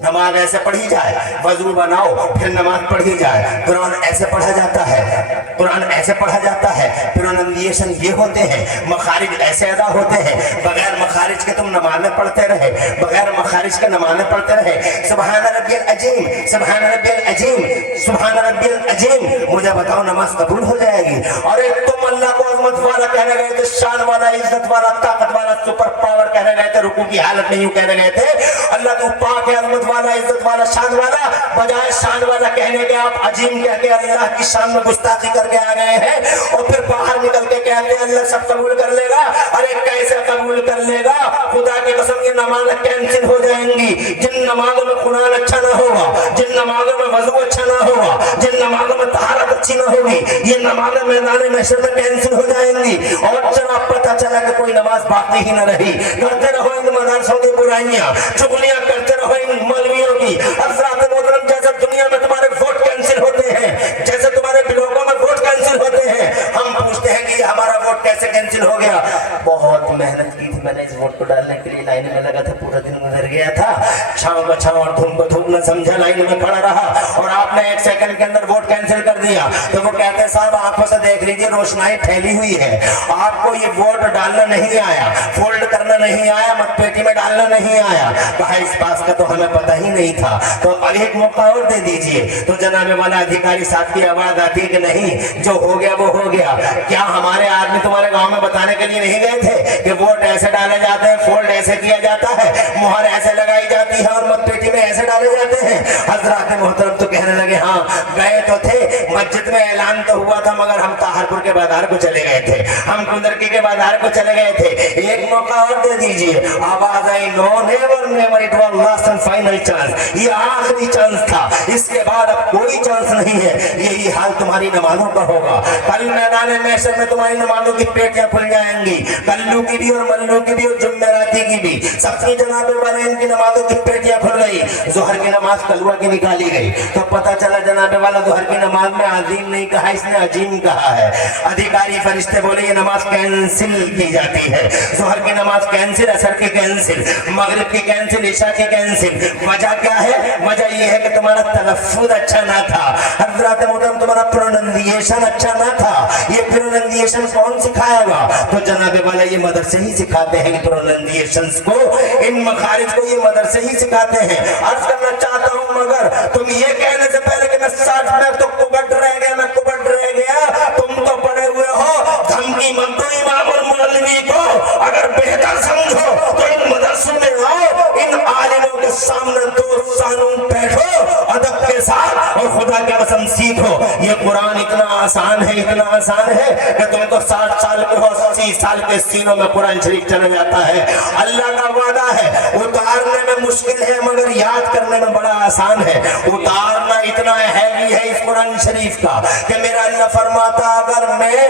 نماز ایسے پڑھی جائے, وضو بناؤ پھر نماز پڑھی جائے. قرآن ایسے پڑھا جاتا ہے, قرآن ایسے پڑھا جاتا ہے. پروننسیشن یہ ہوتے ہیں, مخارج ایسے ادا ہوتے ہیں. بغیر مخارج کے تم نمازیں پڑھتے رہے, بغیر مخارج کے نمازیں پڑھتے رہے. سبحان ربی العظیم, سبحان ربی العظیم, سبحان ربی العظیم. مجھے بتاؤ نماز قبول ہو جائے گی؟ اور ایک تم اللہ کو عظمت والا کہنے گئے تھے, شان والا, عزت والا, طاقت والا, سپر پاور کہنے گئے تھے. رکوع کی حالت میں یوں کہنے گئے تھے اللہ تو پاک ہے, عظمت والا, عزت والا, شان والا. بجائے شان والا کہنے کے آپ عظیم کہہ کے اللہ کی شان میں گستاخی کر کے آ گئے ہیں. اور پھر باہر बाहर निकल के कहते हैं अल्लाह सब कबूल कर लेगा। अरे कैसे कबूल कर लेगा? खुदा की कसम ये नमाज कैंसिल हो जाएंगी। जिन नमाजों में कुरान अच्छा ना होगा, जिन नमाजों में वजू अच्छा ना होगा, जिन नमाजों में तहारत अच्छी ना होगी, ये नमाजें मैदान महशर में कैंसिल हो जाएंगी। और जनाब पता चला कि कोई नमाज बाकी ही न रही। करते रहो इन मदरसों की बुराइयां, चुगलियां करते रहो इन मौलवियों की। हज़रात मोहतरम, जैसे दुनिया में तुम्हारे वोट कैंसिल होते हैं, जैसे तुम्हारे ब्लॉकों में वोट कैंसिल होते हैं, हम पूछते हैं कि हमारा वोट कैसे कैंसिल हो गया। बहुत मेहनत की थी मैंने इस वोट को डालने के लिए, लाइन में लगा था, पूरा दिन गुजर गया था, छांव को छांव और धूप को धूप न समझा, लाइन में पड़ा रहा और आपने 1 सेकंड के अंदर वोट कैंसिल कर दिया। तो वो कहते हैं साहब आंखों से देख लीजिए, रोशनाई फैली हुई है, आपको ये वोट डालना नहीं आया, फोल्ड करना नहीं आया, मतपेटी में डालना नहीं आया। कहा इस बात का तो हमें पता ही नहीं था, तो अब एक मौका और दे दीजिए। तो जनाब वाला अधिकारी साहब की आवाज आती है कि नहीं, जो हो गया वो हो गया। क्या हमारे आदमी तुम्हारे गांव में बताने के लिए नहीं गए थे कि वोट ऐसे डाले जाते हैं, फोल्ड ऐसे किया जाता है, मुहर ऐसे लगाई जाती है और मतपेटी में ऐसे डाले जाते हैं? हजरत मोहतरम तो कहने लगे हाँ गए तो थे, मस्जिद में ऐलान तो हुआ था, मगर हम ताहरपुर के बाजार को चले गए थे, हम कुंदरकी के बाजार को चले गए थे। एक मौका और दे दीजिए। आवाज I know never never, it was last and final chance, ये आखिरी चांस था, इसके बाद अब कोई चांस नहीं है। यही हाल तुम्हारी नमाजों का होगा। कल मैदान महशर में तुम्हारी नमाजों की पेटियां खुल जाएंगी, कल्लू की भी और मल्लू की भी और जुम्मेराती की भी, सबकी जनाबे वाले इनकी नमाजों की पेटियां खुल गई। जोहर की नमाज कलवा की निकाली गई तो पता चला जनाबे वाला जोहर की नमाज में अजीम नहीं कहा, इसने अजीम कहा है। अधिकारी फरिश्ते बोले ये नमाज कैंसिल की जाती है। जोहर की नमाज कैंसिल, असर की कैंसिल, मगरिब की कैंसिल, इशा की कैंसिल। वजह क्या है? वजह ये है कि तुम्हारा तलफ्फुज अच्छा ना था। हज़रत मोहतरम तुम्हारा प्रोनंसिएशन अच्छा ना था। ये प्रोनंसिएशन कौन सिखाएगा? तो जनाबे वाला ये मदरसे ही सिखाते हैं कि प्रोनंसिएशंस को, इन मखारिज को ये मदरसे ही सिखाते हैं। अर्ज करना चाहता हूं मगर तुम ये कहने से पहले कि मैं 60 में तो कुबट रह गया, मैं कुबट रह गया, तुम तो पड़े हुए हो धमकी मत दो इमाम और मौलवी को। अगर बेहतर समझो तो इन मदरसों में आओ, इन आलिमों के सामने दो सालों बैठो अदब के साथ और खुदा की कसम सीखो। ये कुरान इतना आसान है, इतना आसान है कि तुमको 60 साल के हो, 80 साल के सीनों में कुरान शरीफ चला जाता है। अल्लाह का वादा है, उतारने में मुश्किल है मगर याद करने में बड़ा आसान है। उतारना इतना हैवी है इस कुरान शरीफ का कि मेरा अल्लाह फरमाता अगर मैं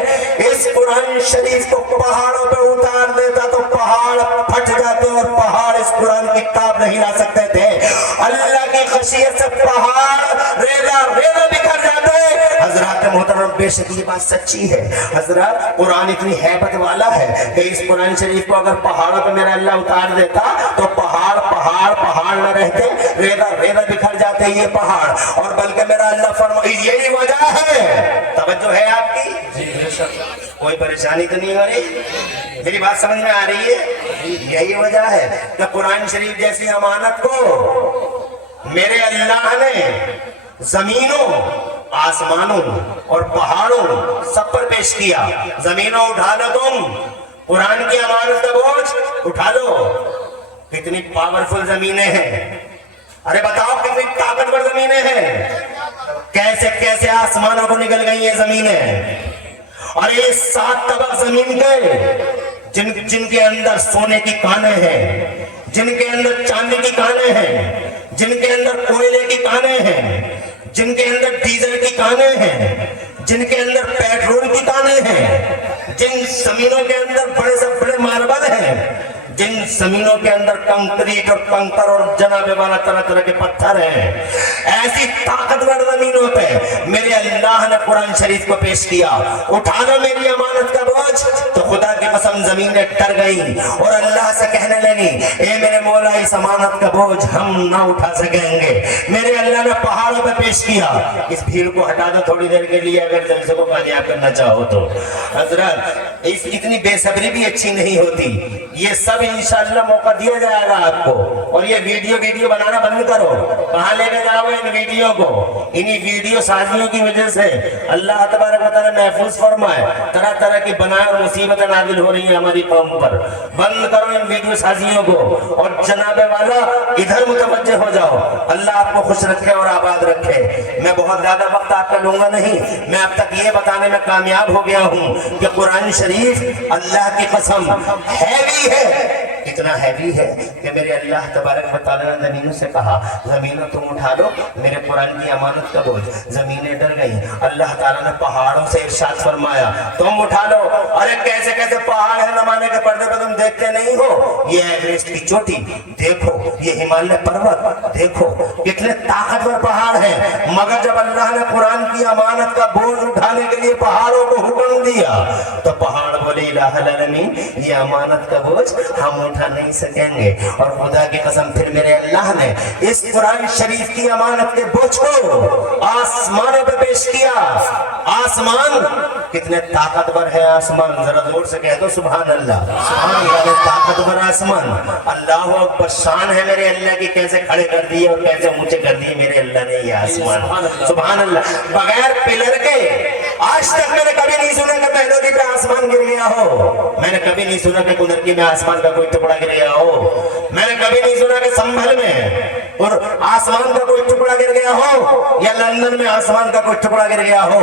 इस कुरान शरीफ को पहाड़ों पे उतार देता तो पहाड़ फट जाते और पहाड़ इस कुरान की किताब नहीं ला सकते थे। अल्लाह की खशियत से पहाड़ रेला रेला बिखर जाते। हजरत मोहतरम बेशक ये बात सच्ची है। हजरत कुरान इतनी हैबत वाला है कि इस कुरान शरीफ को अगर पहाड़ों पे मेरा अल्लाह उतार देता तो पहाड़ पहाड़ पहाड़ न रहते, रेला रेला बिखर जाते ये पहाड़। और बल्कि मेरा अल्लाह फरमा, यही वजह है, तवज्जो है आपकी? कोई परेशानी तो नहीं हो रही? मेरी बात समझ में आ रही है? यही वजह है कि कुरान शरीफ जैसी अमानत को मेरे अल्लाह ने जमीनों, आसमानों और पहाड़ों सब पर पेश किया। जमीनों उठा लो तुम, कुरान की अमानत का बोझ उठा लो। कितनी पावरफुल जमीनें हैं, अरे बताओ कितनी ताकतवर जमीनें हैं, कैसे कैसे आसमानों को निकल गई ये जमीनें। और ये 7 तबक जमीन के जिनके अंदर सोने की कानें हैं, जिनके अंदर चांदी की कानें हैं, जिनके अंदर कोयले की कानें हैं, जिनके अंदर डीजल की कानें हैं, जिनके अंदर पेट्रोल की कानें हैं, जिन जमीनों के अंदर बड़े से बड़े मार्बल हैं, जिन जमीनों के अंदर कंक्रीट और कंकर और जनाबे वाला तरह तरह के पत्थर हैं, ऐसी ताकतवर जमीनों पे मेरे अल्लाह ने कुरान शरीफ को पेश किया। उठा लो मेरी अमानत का बोझ, तो खुदा की कसम जमीनें डर गई और अल्लाह से कहने लगी, ए मेरे मौला इस अमानत का बोझ हम ना उठा सकेंगे। मेरे अल्लाह ने पहाड़ों पे पेश किया। इस भीड़ को हटा दो थोड़ी देर के लिए, अगर जलसे को कामयाब करना चाहो तो। हजरत इस इतनी बेसब्री भी अच्छी नहीं होती। ये सब इंशाअल्लाह मौका दिया जाएगा आपको। और ये वीडियो बनाना बंद करो। कहाँ लेके जाओ इन वीडियो को? इन्हीं वीडियो साजियों की वजह से अल्लाह तबारक व तआला महफूज फरमाए, तरह तरह की और मुसीबतें नाजिल हो रही हैं हमारी कौम पर। बंद करो इन वीडियो साजियों को और जनाबे वाला इधर मुतवज्जे हो जाओ। अल्लाह आपको खुश रखे और आबाद रखे। मैं बहुत ज्यादा वक्त आपका लूंगा नहीं, मैं अब तक ये बताने में कामयाब हो गया हूँ कि कुरान शरीफ अल्लाह की कसम हैवी है, इतना हैवी है कि मेरे अल्लाह तबारक व तआला ने जमीनों से कहा, जमीनों तुम उठा लो मेरे कुरान की अमानत का बोझ। जमीनें डर गई। अल्लाह ताला ने पहाड़ों से इरशाद फरमाया तुम उठा लो। अरे कैसे कैसे पहाड़ है, जमाने के पर्दे पे तुम देखते नहीं हो। ये एवरेस्ट की चोटी देखो, ये हिमालय पर्वत देखो, कितने ताकतवर पहाड़ हैं। मगर जब अल्लाह ने कुरान की अमानत का बोझ उठाने के लिए पहाड़ों को हुक्म दिया तो पहाड़ बोले इलाहुल आलमीन ये अमानत का बोझ हम उठा नहीं सकेंगे। और खुदा की कसम फिर मेरे अल्लाह ने इस कुरान शरीफ की अमानत के बोझ को आसमानों पे पेश किया। आसमान कितने ताकतवर है, आसमान जरा जोर से कह दो सुभान अल्लाह। सुभान अल्लाह, ताकतवर आसमान। अल्लाह अकबर, शान है मेरे अल्लाह की, कैसे खड़े कर दिए और कैसे ऊंचे कर दिए मेरे अल्लाह ने ये आसमान। सुभान अल्लाह, बगैर पिलर के आज तक मैंने कभी नहीं सुना कि महलोदी पे आसमान गिर गया हो। मैंने कभी नहीं सुना कि कुनरकी में आसमान का कोई टुकड़ा गिर गया हो। मैंने कभी नहीं सुना कि संभल में और आसमान का कोई टुकड़ा गिर गया हो या लंदन में आसमान का कोई टुकड़ा गिर गया हो।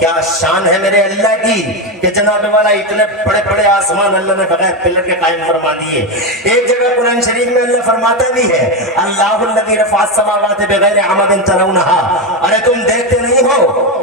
क्या शान है मेरे अल्लाह की कि जनाब वाला इतने बड़े बड़े आसमान अल्लाह ने बगैर पिलर के कायम फरमा दिए। एक जगह कुरान शरीफ में अल्लाह फरमाता भी है अल्लाहुल्लज़ी रफ़अस समावाति बिग़ैरि अमदिन तरौनहा। अरे तुम देखते नहीं हो,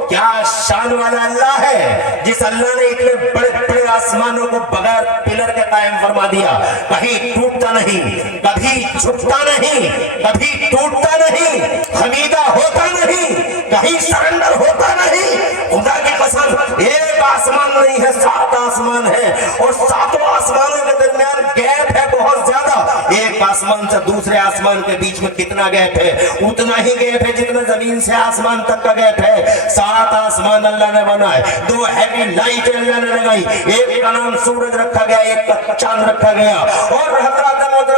क्या शान वाला अल्लाह है जिस अल्लाह ने इतने बड़े बड़े आसमानों को बगैर पिलर के कायम फरमा दिया। कहीं टूटता नहीं, कभी झुकता नहीं, कभी टूटता नहीं, खमीदा होता नहीं, कहीं सरेंडर होता नहीं। खुदा की कसम एक आसमान नहीं है, 7 आसमान है और 7 आसमानों के दरमियान गैप है बहुत ज्यादा। एक आसमान से दूसरे आसमान के बीच में कितना गैप है, उतना ही गैप है जितना जमीन से आसमान तक का गैप है। 7 आसमान अल्लाह ने बनाए, 2 हैवी लाइट अल्लाह ने लगाई, एक का नाम सूरज रखा गया, एक का चांद रखा गया और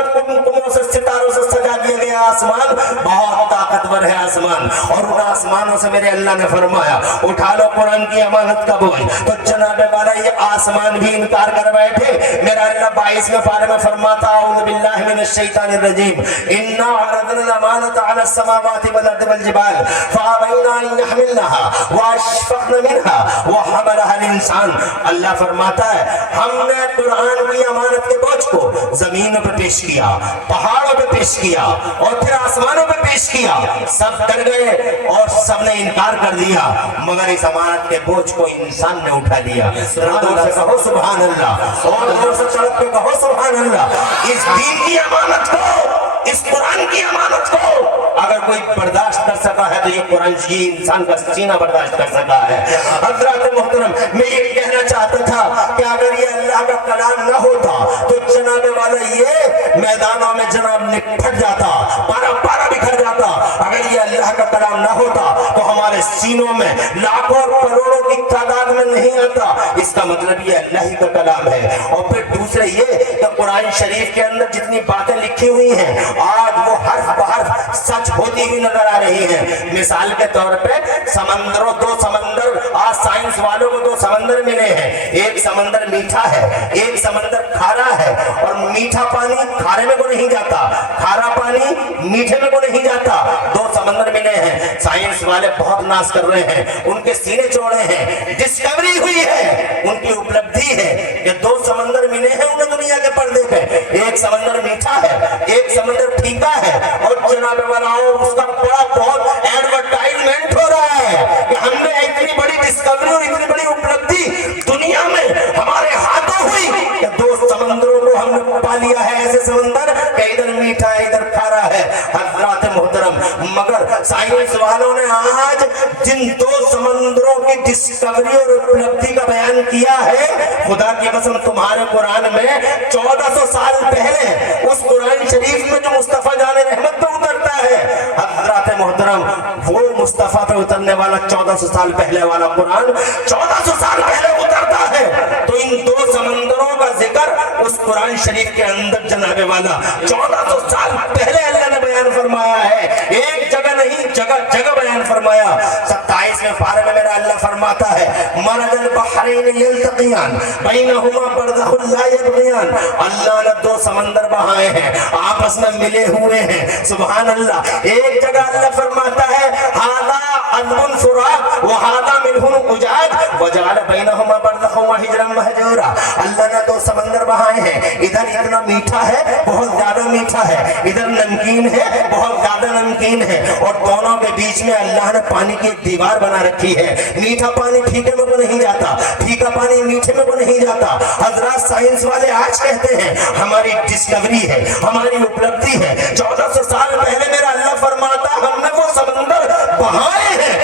कुमकुमों से सितारों से सजा दिया गया आसमान। बहुत ताकतवर है आसमान। और उन आसमानों से मेरे अल्लाह ने फरमाया उठा लो कुरान की अमानत का बोझ। तो जनाबे वाला ये आसमान भी इनकार कर बैठे। मेरा अल्लाह 22वें पारे में फरमाता औज़ु बिल्लाहि मिनश शैतानिर रजीम इन्ना अरदना अमानत अला समावाति वल अर्दि वल जिबाल फअबैना अन यहमिलनहा व अशफक़न मिनहा व हमलहा अल इंसान। अल्लाह फरमाता है हमने कुरान की अमानत के बोझ को जमीनों पे पेश किया, पहाड़ों पे पेश किया और फिर आसमानों पे पेश किया। सब डर गए और सबने इनकार कर दिया, मगर इस अमानत के बोझ को इंसान ने उठा लिया। जोर से कहो सुभान अल्लाह और जोर से सड़क पे कहो सुभान अल्लाह। इस दीन की अमानत को, इस कुरान की अमानत को अगर कोई बर्दाश्त कर सका है तो ये कुरान जी इंसान का सीना बर्दाश्त कर सका है। हज़रात मोहतरम, मैं ये कहना चाहता था कि अगर ये अल्लाह का कलाम न होता तो जनाबे वाला ये मैदानों में जनाब निपट जाता, पारा पारा बिखर जाता। अगर ये अल्लाह का कलाम न होता तो हमारे सीनों में लाखों करोड़ों की तादाद में नहीं आता। इसका मतलब ये अल्लाह ही का कलाम है। और फिर दूसरे ये कि कुरान शरीफ के अंदर जितनी बातें लिखी हुई हैं आज वो हर्फ बहर्फ सच होती हुई नजर आ रही है। मिसाल के तौर पे समंदरों, 2 समंदर, आज साइंस वालों को 2 समंदर मिले हैं। एक समंदर मीठा है, एक समंदर खारा है। और मीठा पानी खारे में को नहीं जाता, खारा पानी मीठे में को नहीं जाता। 2 समंदर मिले हैं। साइंस वाले बहुत नाश कर रहे हैं, उनके सीने चौड़े हैं। डिस्कवरी हुई है, उनकी उपलब्धि है कि 2 समंदर मिले हैं उन्हें दुनिया के पर्दे पे। एक समंदर मीठा है, एक समंदर फीका है। और जनाबे वाला उसका बड़ा बहुत एडवर्टाइजमेंट हो रहा है कि हमने इतनी बड़ी डिस्कवरी और इतनी बड़ी उपलब्धि दुनिया में हमारे हाथों हुई कि 2 समंदरों को हमने पा लिया है। ऐसे समंदर कि इधर मीठा है, इधर खारा है। हज़रात मोहतरम, मगर साइंस वालों ने आज जिन 2 समंदरों की डिस्कवरी और उपलब्धि का बयान किया है, खुदा की कसम तुम्हारे कुरान में 1400 साल पहले उस कुरान शरीफ में जो मुस्तफा जाने रहमत पे उतरता है, हज़रात मोहतरम, वो मुस्तफा पे उतरने वाला 1400 साल पहले वाला कुरान 1400 साल पहले उतरता है। तो इन 2 समंदरों का जिक्र उस कुरान शरीफ के अंदर जनाबे वाला 1400 साल पहले अल्लाह ने बयान फरमाया है। एक जगह नहीं, जगह जगह बयान फरमाया। 27वें पारे में मेरा अल्लाह फरमाता है मरजल बहरैन यल्तक़ियान बैनहुमा बरज़खुन ला यबग़ियान, अल्लाह ने दो समंदर बहाए हैं, आपस में मिले हुए हैं। सुभान अल्लाह। एक जगह अल्लाह फरमाता है हादा अज़बुन फुरात व हादा मिनहुन उजाज वजअल बैनहुमा बरज़खन व हिजरन महजूरा, अल्लाह ने दो समंदर बहाए हैं, इधर इतना मीठा है बहुत ज्यादा मीठा है, इधर नमकीन है बहुत ज्यादा नमकीन है, और दोनों के बीच में अल्लाह ने पानी की एक दीवार बना रखी है। मीठा पानी फीके में को नहीं जाता, फीका पानी मीठे में को नहीं जाता। हजरत साइंस वाले आज कहते हैं हमारी डिस्कवरी है, हमारी उपलब्धि है। 1400 साल पहले मेरा अल्लाह फरमाता हमने वो समंदर बहाए हैं।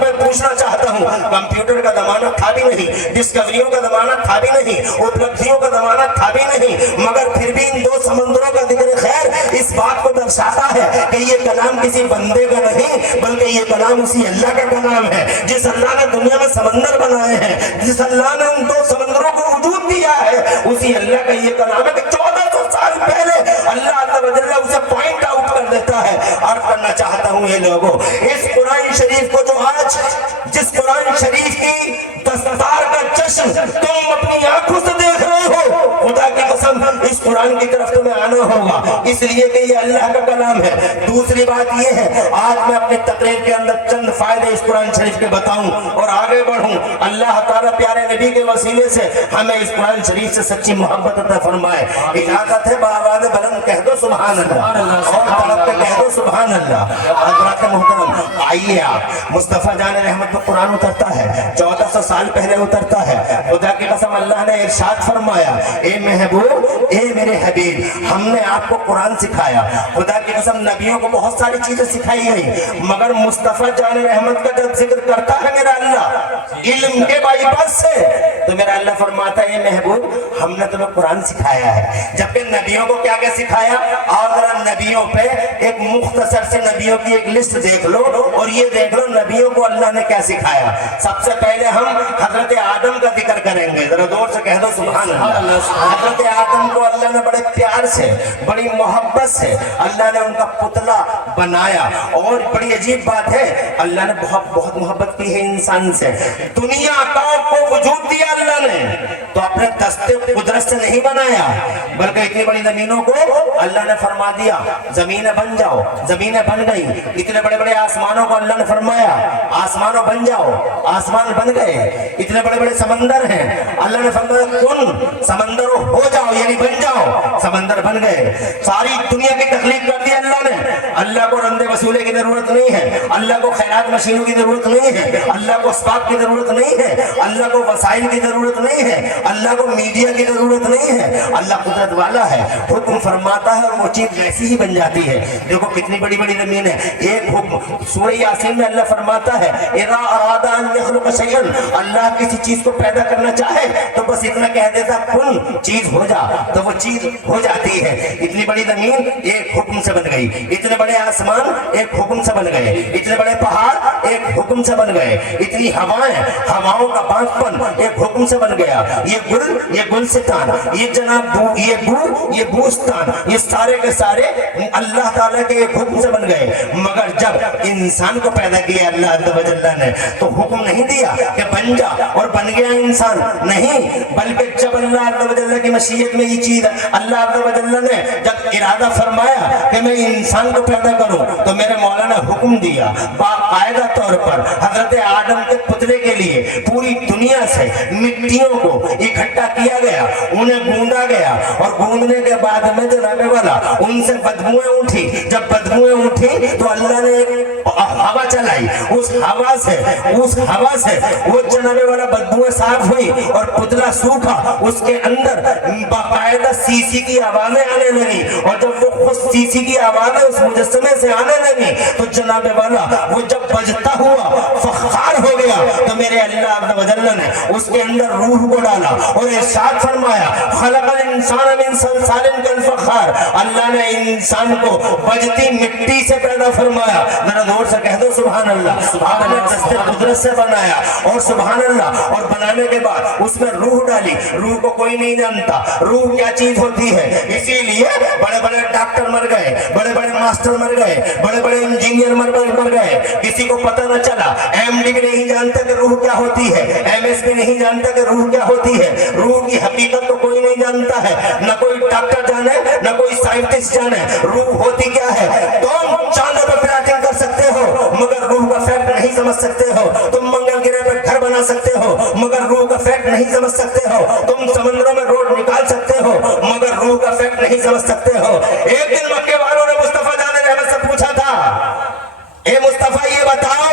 मैं पूछना चाहता हूँ, कंप्यूटर का जमाना था भी नहीं, डिस्कवरियों का जमाना था भी नहीं, उपलब्धियों का जमाना था भी नहीं, मगर फिर भी इन दो समंदरों का जिक्र खैर इस बात को दर्शाता है कि ये कलाम किसी बंदे का नहीं बल्कि ये कलाम उसी अल्लाह का कलाम है। जिस अल्लाह ने दुनिया में समंदर बनाए हैं, जिस अल्लाह ने उन दो समंदरों को वजूद दिया है, उसी अल्लाह का ये कलाम है कि 1400 साल पहले अल्लाह अज़्ज़ व जल्ल उसे पॉइंट आउट कर देता है। अर्ज करना चाहता हूँ ये लोगों, इस कुरान शरीफ को जो आज जिस कुरान शरीफ की दस्तकार का जश्न तुम अपनी आंखों से देख रहे हो, खुदा की कसम इस कुरान की तरफ तुम्हें आना होगा, इसलिए कि ये अल्लाह का कलाम है। दूसरी बात ये है, आज मैं अपनी तकरीर के अंदर चंद फायदे इस कुरान शरीफ के बताऊं और आगे बढ़ूं। अल्लाह ताला प्यारे नबी के वसीले से हमें इस कुरान शरीफ से सच्ची मोहब्बत अता फरमाए। इजाजत है बाआवाज़ बुलंद कह दो सुभान अल्लाह, और तड़प के कह दो सुभान अल्लाह। हज़रात मोहतरम, आइए आप, मुस्तफ़ा जान रहमत पर कुरान उतरता है, 1400 साल पहले उतरता है। खुदा की कसम अल्लाह ने इरशाद फरमाया, ए महबूब ए मेरे हबीब, हमने आपको कुरान सिखाया। खुदा की कसम नबियों को बहुत सारी चीजें सिखाई गई, मगर मुस्तफ़ा जान रहमत का जब जिक्र करता है मेरा अल्लाह इल्म के बाईपास से, तो मेरा अल्लाह फरमाता है महबूब हमने तुम्हें कुरान सिखाया है। जबकि नबियों को क्या क्या सिखाया, और जरा नबियों पे एक मुख्तसर से नबियों की एक लिस्ट देख लो और ये देख लो नबियों को अल्लाह ने क्या सिखाया। सबसे पहले हम हजरत आदम का जिक्र करेंगे, जरा जोर से कह दो सुभान अल्लाह। हजरत आदम को अल्लाह ने बड़े प्यार से बड़ी मोहब्बत से अल्लाह ने उनका पुतला बनाया, और बड़ी अजीब बात है अल्लाह ने बहुत मोहब्बत की है इंसान से। दुनिया को वजूद दिया अल्लाह ने तो अपने दस्ते कुदरत से नहीं बनाया, बल्कि इतनी बड़ी जमीनों को अल्लाह ने फरमा दिया जमीनें बन जाओ, जमीनें बन गई। इतने बड़े बड़े आसमानों को अल्लाह ने फरमाया आसमानों बन जाओ, आसमान बन गए। इतने बड़े बड़े समंदर हैं, अल्लाह ने फरमाया कुन समंदरों हो जाओ, यानी बन जाओ, समंदर बन गए। सारी दुनिया की तख्लीक कर दी अल्लाह ने। अल्लाह को रंदे वसूले की जरूरत नहीं है, अल्लाह को खैरात मशीनों की जरूरत नहीं है, अल्लाह को अस्बाब की जरूरत नहीं है, अल्लाह को वसाइल की जरूरत नहीं है, अल्लाह को मीडिया की जरूरत नहीं है। अल्लाह कुदरत वाला है, हुक्म फरमाता है और वो चीज वैसी ही बन जाती है। देखो कितनी बड़ी बड़ी जमीन है, एक हुक्म सूरह यासीन में अल्लाह फरमाता है इज़ा अरादा अन यखलुक शैअन, अल्लाह किसी चीज को पैदा करना चाहे तो बस इतना कह देता कुन चीज हो जा, तो वो चीज हो जाती है। इतनी बड़ी जमीन एक हुक्म से बन गई, इतने बड़े आसमान एक हुक्म से बन गए, इतने बड़े पहाड़ एक हुक्म से बन गए, इतनी हवाएं, हवाओं का बांझपन एक हुक्म से बन गया। ये गुलसितान, ये जनाब ये बूस्तान, ये सारे के सारे अल्लाह ताला के एक हुक्म से बन गए। मगर जब इंसान को पैदा किया अल्लाह अज़्ज़ व जल्ल ने तो हुक्म नहीं दिया कि बन जा और बन गया इंसान, नहीं, बल्कि जब अल्लाह अज़्ज़ व जल्ल की मशीयत में ये चीज अल्लाह अज़्ज़ व जल्ल ने जब इरादा फरमाया कि मैं इंसान को पैदा करूं तो मेरे मौला ने हुक्म दिया बाकायदा तौर पर हजरत आदम के पुतले के लिए पूरी दुनिया से मिट्टियों को इकट्ठा किया गया, उन्हें गूंदा गया, और गूंदने के बाद में जनाबे वाला उनसे बदबुएं उठी। जब बदबुएं उठी तो अल्लाह ने एक हवा चलाई, उस हवा से वो जनाबे वाला बदबुएं साफ हुई और पुतला सूखा, उसके अंदर बाकायदा सीसी की आवाजें आने लगी, और जब वो खुद सीसी की आवाजें उस मुजस्समे से आने लगी तो जनाबे वाला वो जब बजता हुआ फख्खार ہو گیا تو میرے اللہ عز و جل نے اس کے اندر روح کو ڈالا اور ارشاد فرمایا خلق الانسان من صلصال کالفخار، اللہ نے انسان کو بجتی مٹی سے پیدا فرمایا. ذرا زور سے کہہ دو سبحان اللہ. آپ نے دست قدرت سے بنایا اور سبحان اللہ، اور بنانے کے بعد اس میں روح ڈالی. روح کو کوئی نہیں جانتا روح کیا چیز ہوتی ہے، اسی لیے بڑے بڑے ڈاکٹر مر گئے، بڑے بڑے ماسٹر مر گئے، بڑے بڑے انجینئر مر گئے. کسی کو پتہ نہ چلا. ایم ڈی بھی نہیں جانتا کہ روح کیا ہوتی ہے، ایم ایس بھی نہیں جانتا کہ روح کیا ہوتی ہے. روح کی حقیقت تو کوئی نہیں جانتا ہے، نہ کوئی ڈاکٹر جانے نہ کوئی سائنٹسٹ جانے روح ہوتی کیا ہے. تم چاند پر پلاٹنگ کر سکتے ہو مگر روح کا فیکٹ نہیں سمجھ سکتے ہو. تم منگل گرہ پر گھر بنا سکتے ہو مگر روح کا فیکٹ نہیں سمجھ سکتے ہو. تم سمندروں میں روڈ نکال سکتے ہو مگر روح کا فیکٹ نہیں سمجھ سکتے ہو. ایک دن مکے والوں نے مصطفیٰ جان رحمت سے پوچھا تھا، اے مصطفیٰ یہ بتاؤ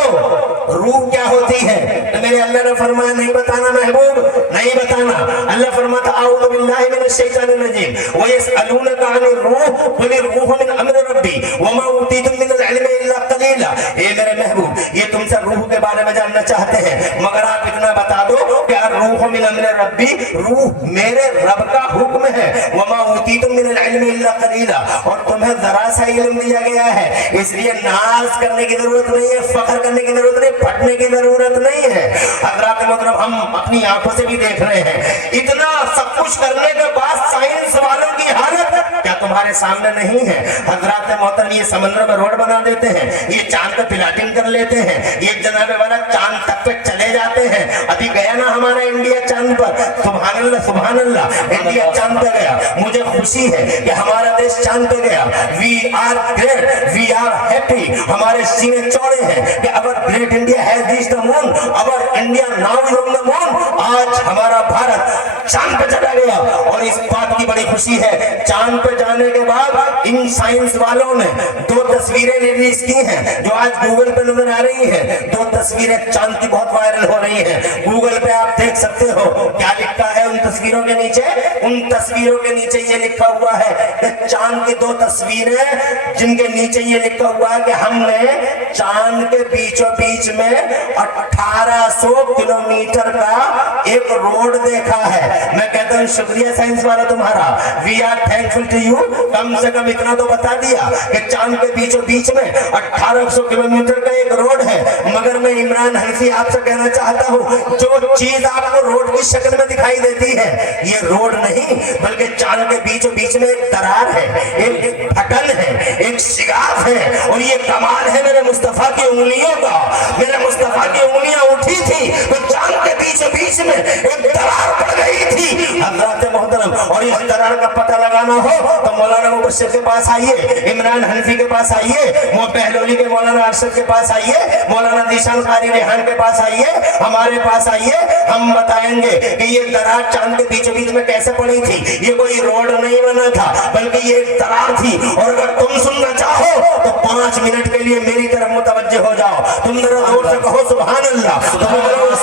روح کیا ہوتی ہے؟ تو میرے اللہ نے فرمایا نہیں بتانا محبوب، نہیں بتانا. اللہ فرماتا اعوذ باللہ من الشیطان الرجیم وَيَسْأَلُونَكَ عَنِ الرُّوحِ قُلِ الرُّوحُ مِنْ أَمْرِ رَبِّي وَمَا أُوتِيتُم مِّنَ الْعِلْمِ إِلَّا قَلِيلًا. اے میرے محبوب یہ تم سے روح کے بارے میں جاننا چاہتے ہیں مگر آپ اتنا بتا دو کہ الروح من امر ربی، روح میرے رب کا حکم ہے. وَمَا أُوتِيتُم مِّنَ الْعِلْمِ إِلَّا قَلِيلًا، اور تمہیں ذرا سا علم دیا گیا ہے، اس لیے ناز کرنے کی ضرورت نہیں ہے، فخر کرنے کی ضرورت نہیں، پھٹنے کی ضرورت نہیں ہے. حضرات محترم ہم اپنی آنکھوں سے بھی دیکھ رہے ہیں اتنا سب کچھ کرنے کے بعد سائنس والوں کی حالت کیا تمہارے سامنے نہیں ہے. حضرات محترم یہ سمندر میں روڈ بنا دیتے ہیں، یہ چاند پہ پلاٹنگ کر لیتے ہیں، یہ جناب والا چاند تک پہ چلے جاتے ہیں. ابھی گیا نا ہمارا انڈیا چاند پر، سبحان اللہ سبحان اللہ، انڈیا چاند پہ گیا. مجھے خوشی ہے کہ ہمارا دیش چاند پہ گیا. We are great, we are happy. ہمارے سینے چوڑے ہیں کہ اگر great India has reached the moon, اگر انڈیا ناؤ از آن دا مون. آج ہمارا بھارت چاند پہ چلا گیا اور اس بات کی بڑی خوشی ہے. چاند پہ جانے کے بعد ان سائنس والوں نے 2 تصویریں ریلیز کی ہیں جو آج گوگل پہ نظر آ رہی ہیں. 2 تصویریں چاند کی بہت وائرل ہو رہی ہیں. گوگل پہ آپ دیکھ سکتے ہو کیا لکھا ہے ان تصویروں کے نیچے. ان تصویروں کے نیچے یہ لکھا ہوا ہے کہ چاند کی 2 تصویریں جن کے نیچے یہ لکھا ہوا ہے کہ ہم نے چاند کے بیچوں بیچ میں 1800 کلومیٹر کا ایک روڈ دیکھا ہے. میں کہتا ہوں شکریہ سائنس والا تمہارا، we are thankful to you. کم سے کم اتنا تو بتا دیا کہ چاند کے بیچوں بیچ میں 1800 کلومیٹر کا ایک روڈ ہے. مگر میں عمران حنفی آپ سے کہنا چاہتا ہوں جو چیز آپ کو روڈ کی شکل میں دکھائی دیتی ہے یہ روڈ نہیں بلکہ چاند کے بیچوں بیچ میں ایک درار ہے، ایک پھٹن ہے، ایک شگاف ہے. اور یہ کمال ہے میرے مصطفیٰ کی انگلیوں کا. میرے مصطفیٰ کی انگلیاں اٹھی تھی تو چاند کے بیچوں بیچ میں ایک درار پڑ گئی تھی. حضرات محترم اور اس درار کا پتہ لگانا ہو تو مولانا مبشر کے پاس آئیے، عمران حنفی کے پاس آئیے، بہلولی کے مولانا ارشد کے پاس آئیے، مولانا ذیشان قاری ریحان کے پاس آئیے، ہمارے پاس آئیے. ہم بتائیں گے کہ یہ درار چاند کے بیچوں بیچ میں کیسے پڑی تھی. یہ کوئی روڈ نہیں بنا تھا بلکہ یہ ایک درار تھی. اور اگر تم سننا چاہو تو 5 منٹ کے لیے میری طرف متوجہ ہو جاؤ. تم ذرا زور سے کہو سبحان اللہ.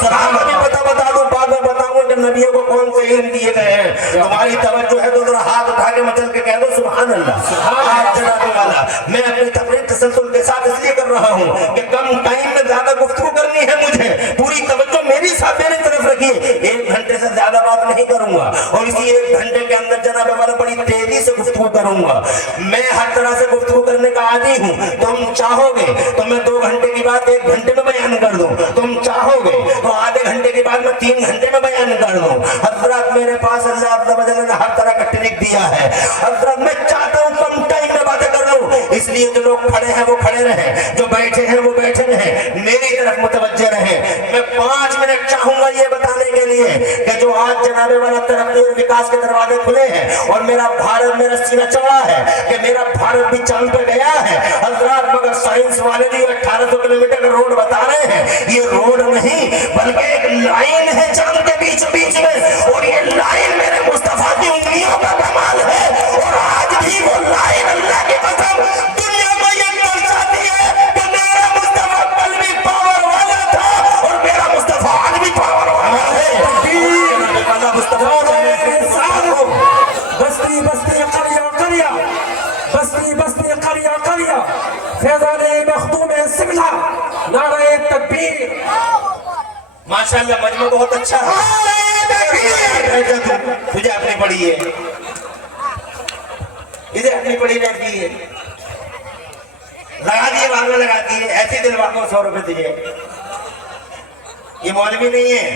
صحابہ بھی پتہ بتا دو، بعد میں بتاؤں کہ نبیوں کو کون سے علم دیے گئے ہیں. تمہاری توجہ ہے تو ذرا ہاتھ اٹھا کے مچل کے کہہ دو سبحان اللہ. آپ جناب والا میں اپنی تقریر تسلسل کے ساتھ اس لیے کر رہا ہوں کہ کم ٹائم میں زیادہ گفتگو کرنی ہے مجھے. پوری توجہ میری ساتھ میری طرف رکھیے. 1 گھنٹے سے زیادہ بات نہیں کروں گا اور اسی 1 گھنٹے کے اندر جناب والا بڑی تیزی سے گفتگو کروں گا. میں ہر طرح سے گفتگو کرنے کا عادی ہوں. تم چاہو گے تو میں 2 گھنٹے کی بات 1 گھنٹے میں بیان کر دوں. تم چاہو گے تو آدھے گھنٹے کی بات میں 3 گھنٹے میں بیان کر دوں. حضرات میرے پاس اللہ عز و جل نے ہر طرح کا ٹرک دیا ہے. حضرات میں چاہتا ہوں کم ٹائم میں باتیں کر لوں، اس لیے جو لوگ کھڑے ہیں وہ کھڑے رہیں، جو بیٹھے ہیں وہ بیٹھے رہیں، میری طرف متوجہ رہیں. میں 5 منٹ چاہوں گا یہ بتانے کے لیے کہ جو آج جناب والا ترقی اور وکاس کے دروازے کھلے ہیں اور میرا بھارت میرا سینہ چوڑا ہے کہ میرا بھارت بھی چاند پہ گیا ہے. حضرات مگر سائنس والے جو 1800 کلومیٹر کا روڈ بتا رہے ہیں یہ روڈ نہیں بلکہ ایک لائن ہے چاند کے بیچ بیچ میں. اور یہ لائن میرے مصطفیٰ کی انگلیوں کا کمال ہے. اور آج بھی وہ لائن اللہ کی قسم دنیا کو یہ درشاتی ہے کہ میرا مصطفیٰ کل بھی پاور والا تھا اور میرا مصطفیٰ آج بھی پاور والا ہے. مصطفیٰ بستی بستی قریہ قریہ، بستی بستی قریہ قریہ، فیضان مخدوم سبلہ، نعرہ تکبیر. माशाल्लाह मजमू बहुत अच्छा है। तुझे अपनी पड़ी है, इधर अपनी पड़ी रहती है, लगा दिए बाद में लगा दिए, ऐसे दिलवा को 100 रुपए दीजिए। ये मौलवी नहीं है,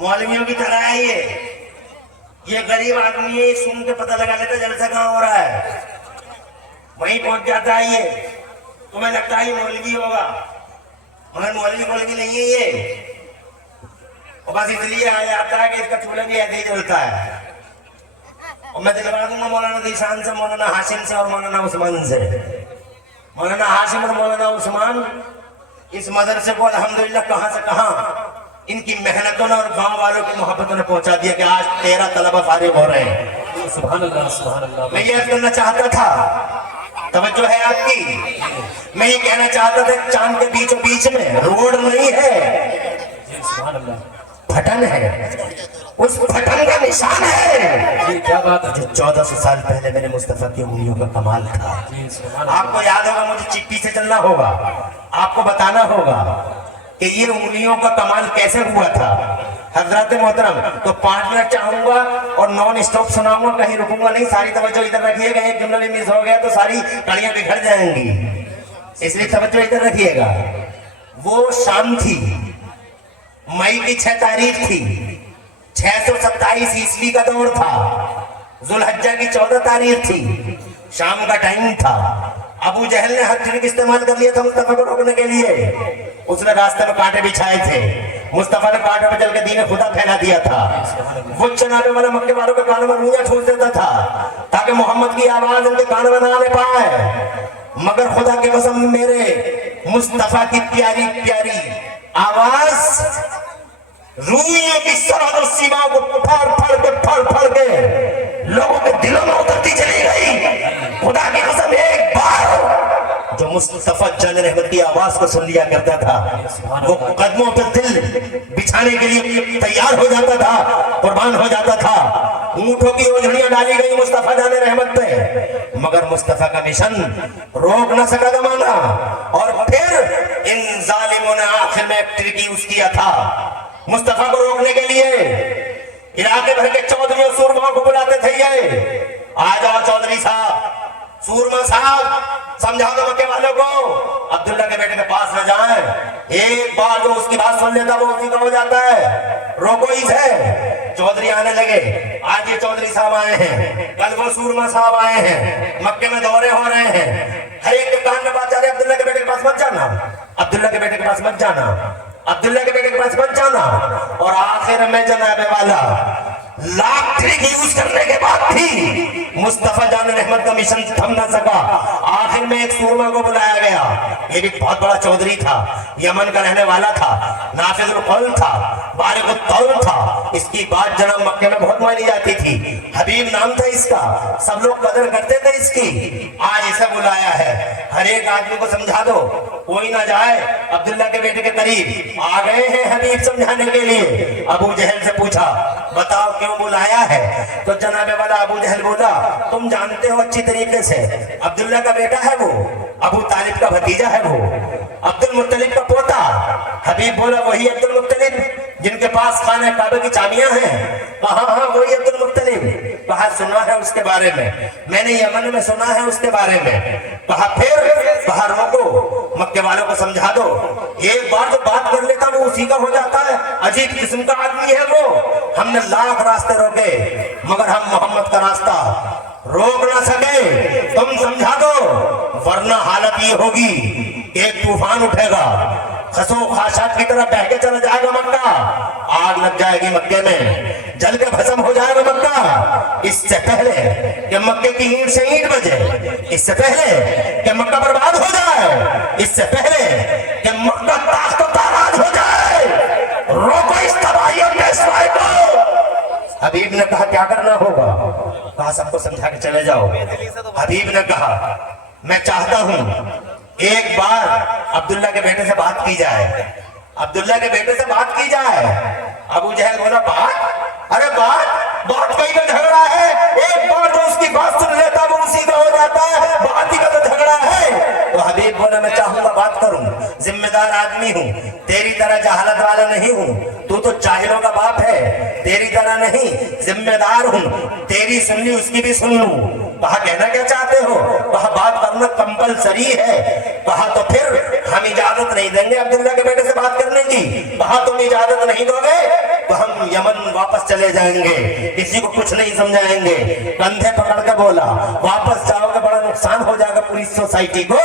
मौलवियों की तरह है ये गरीब आदमी है, सुन के पता लगा लेता जलसा कहाँ हो रहा है, वहीं पहुंच जाता है। ये तुम्हें लगता है ये मौलवी होगा, मगर मौलवी नहीं है ये, और बस इसलिए आ जाता है कि इसका चूल्हा भी ऐसे ही जलता है। और मैं दिलवा दूंगा मौलाना निशान से, मौलाना हाशिम से और मौलाना उस्मान से। मौलाना हाशिम और मौलाना उस्मान इस मदरसे को अल्हम्दुलिल्लाह कहां से कहां इनकी मेहनतों ने और गांव वालों की मोहब्बतों ने पहुंचा दिया कि आज 13 तलबा फारिग हो रहे हैं। सुभान अल्लाह, सुभान अल्लाह। मैं ये करना चाहता था, तवज्जो है आपकी, मैं ये कहना चाहता था चांद के बीचों बीच में रोड नहीं है, सुभान अल्लाह। फटन है, उस फटन का निशान है। जी क्या बात है। जो 1400 साल पहले मेरे मुस्तफा की उंगलियों का कमाल था। जी सुभान अल्लाह। आपको याद होगा, मुझे चिट्ठी से चलना होगा, आपको बताना होगा कि ये उंगलियों का कमाल कैसे हुआ था। हजरत मोहतरम, तो 5 मिनट चाहूंगा और नॉन स्टॉप सुनाऊंगा, कहीं रुकूंगा नहीं। सारी तवज्जो इधर रखिएगा, एक जुमला भी मिस हो गया तो सारी कड़ियां बिखर जाएंगी, इसलिए तवज्जो इधर रखिएगा। वो शाम थी, मई की 6 तारीख थी, 627 ईस्वी का दौर था, जुल्हज्जा की 14 तारीख थी, शाम का टाइम था। अबू जहल ने हर ट्रिक इस्तेमाल कर लिया था मुस्तफा को रोकने के लिए। उसने रास्ते में कांटे बिछाए थे, मुस्तफा ने कांटे पे चल के दीन खुदा फैला दिया था। वो चनाने वाला मक्के वालों के कानों में रुइयां ठूस देता था ताकि मोहम्मद की आवाज उनके कानों में ना आने पाए। मगर खुदा की कसम, मेरे मुस्तफा की प्यारी प्यारी आवाज रूहियों की सरहद और सीमाओं को फाड़ फाड़ के लोगों के दिलों में उतरती चली गई। खुदा की कसम, एक बार जो मुस्तफा जान रहमत की आवाज को सुन लिया करता था, वो कदमों पर दिल बिछाने के लिए तैयार हो जाता था, कुर्बान हो जाता था। ऊंटों की ओझड़ियां डाली गई मुस्तफा जान रहमत पे, मगर मुस्तफा का मिशन रोक न सका जमाना। और फिर इन जालिमों ने आखिर में एक ट्रिक यूज किया था मुस्तफा को रोकने के लिए। इलाके भर के चौधरी और सूरमाओं को बुलाते थे, ये आ जाओ चौधरी साहब, सूरमा साहब, समझा दो मक्के वालों को अब्दुल्ला के बेटे के पास न जाएं। एक बार जो उसकी बात सुन लेता वो उसी का हो जाता है, रोको इसे। चौधरी आने लगे, आज ये चौधरी साहब आए हैं, कल वो सूरमा साहब आए हैं, मक्के में दौरे हो रहे हैं। हर एक के कान में बात जा रही है, अब्दुल्ला के बेटे के पास मत जाना, अब्दुल्ला के बेटे के पास मत जाना, अब्दुल्ला के बेटे के पास मत जाना। और आखिर में जनाबे वाला लाख ट्रिक यूज करने के बाद भी मुस्तफा जान रहमत का मिशन थम न सका। आखिर में एक सूरमा को बुलाया गया, ये भी बहुत बड़ा चौधरी था, यमन का रहने वाला था, नाफिजुल कौल था, बारिकुत तौल था। इसकी बात जनाब मक्के में बहुत मानी जाती थी, हबीब नाम था इसका, सब लोग कदर करते थे इसकी। आज इसे बुलाया है, हर एक आदमी को समझा दो, कोई ना जाए अब्दुल्ला के बेटे के करीब। आ गए हैं हबीब समझाने के लिए। अबू जहल से पूछा, बताओ क्यों बुलाया है? तो जनाबे वाला अबू जहल बोला, तुम जानते हो अच्छी तरीके से अब्दुल्ला का बेटा है वो, अबू तालिब का भतीजा है वो, अब्दुल मुत्तलिब का पोता। हबीब बोला, वही अब्दुल मुत्तलिब जिनके पास खाने काबे की चाबियां हैं? हाँ हाँ वही अब्दुल मुत्तलिब। कहा सुना है उसके बारे में, मैंने यमन में सुना है उसके बारे में। कहा फिर? कहा रोको, मक्के वालों को समझा दो, एक बार जो बात कर लेता वो उसी का हो जाता है, अजीब किस्म का आदमी है वो। हमने लाख रास्ते रोके मगर हम मोहम्मद का रास्ता रोक ना सके। तुम समझा दो, वरना हालत ये होगी, एक तूफान उठेगा, खसो खाशात की तरह बह के चला जाएगा मक्का, आग लग जाएगी मक्के में, जल के भस्म हो जाएगा मक्का। इससे पहले कि मक्के की ईंट से ईंट बजे, इससे पहले कि मक्का बर्बाद हो जाए, इससे पहले कि मक्का ताख्त ताराज हो जाए, रोको इस तबाही और पेशवाई को। हबीब ने कहा क्या करना होगा? कहा सबको समझा के चले जाओ। हबीब ने कहा मैं चाहता हूं एक बार अब्दुल्ला के बेटे से बात की जाए, अब्दुल्ला के बेटे से बात की जाए। अबू जहल बोला, बात? अरे बात कहीं का झगड़ा है, एक बार जो उसकी बात सुन लेता वो उसी का हो जाता है, बात ही का तो झगड़ा है। तो हबीब बोला मैं चाहूंगा बात करूं, जिम्मेदार समझदार आदमी हूँ, तेरी तरह जहालत वाला नहीं हूँ। तू तो जाहिलों का बाप है, तेरी तरह नहीं, जिम्मेदार हूँ, तेरी सुन ली उसकी भी सुन लूं। कहा कहना क्या चाहते हो? कहा बात करना कंपलसरी है। कहा तो फिर हम इजाजत नहीं देंगे अब्दुल्ला के बेटे से बात करने की। कहा तुम इजाजत नहीं दोगे तो हम यमन वापस चले जाएंगे, किसी को कुछ नहीं समझाएंगे। कंधे पकड़ के बोला वापस जाओगे बड़ा नुकसान हो जाएगा पूरी सोसाइटी को,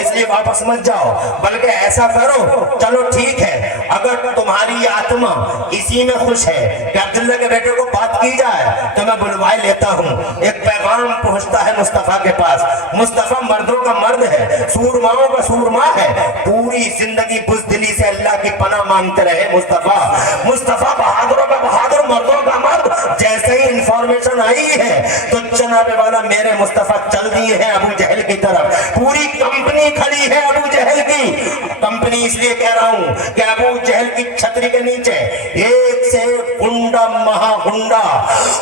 इसलिए वापस मत जाओ, बल्कि ऐसा करो, चलो ठीक है, अगर तुम्हारी आत्मा इसी में खुश है कि अब्दुल्ला के बेटे को बात की जाए तो मैं बुलवाए लेता हूँ। एक पैगाम पहुंचता है मुस्तफा के पास। मुस्तफा मर्दों का मर्द है, सूरमाओं का सूरमा है, पूरी जिंदगी बुज़दिली से अल्लाह की पनाह मांगते रहे मुस्तफा बहादुरों का बहादुर, मर्दों का मर्द। जैसे ही इंफॉर्मेशन आई है तो जनाबे वाला मेरे मुस्तफा चल दिए हैं अबू जहल की तरफ। पूरी कंपनी खड़ी है अबू जहल की। कंपनी इसलिए कह रहा हूं कि अबू जहल की छतरी के नीचे एक से गुंडा महागुंडा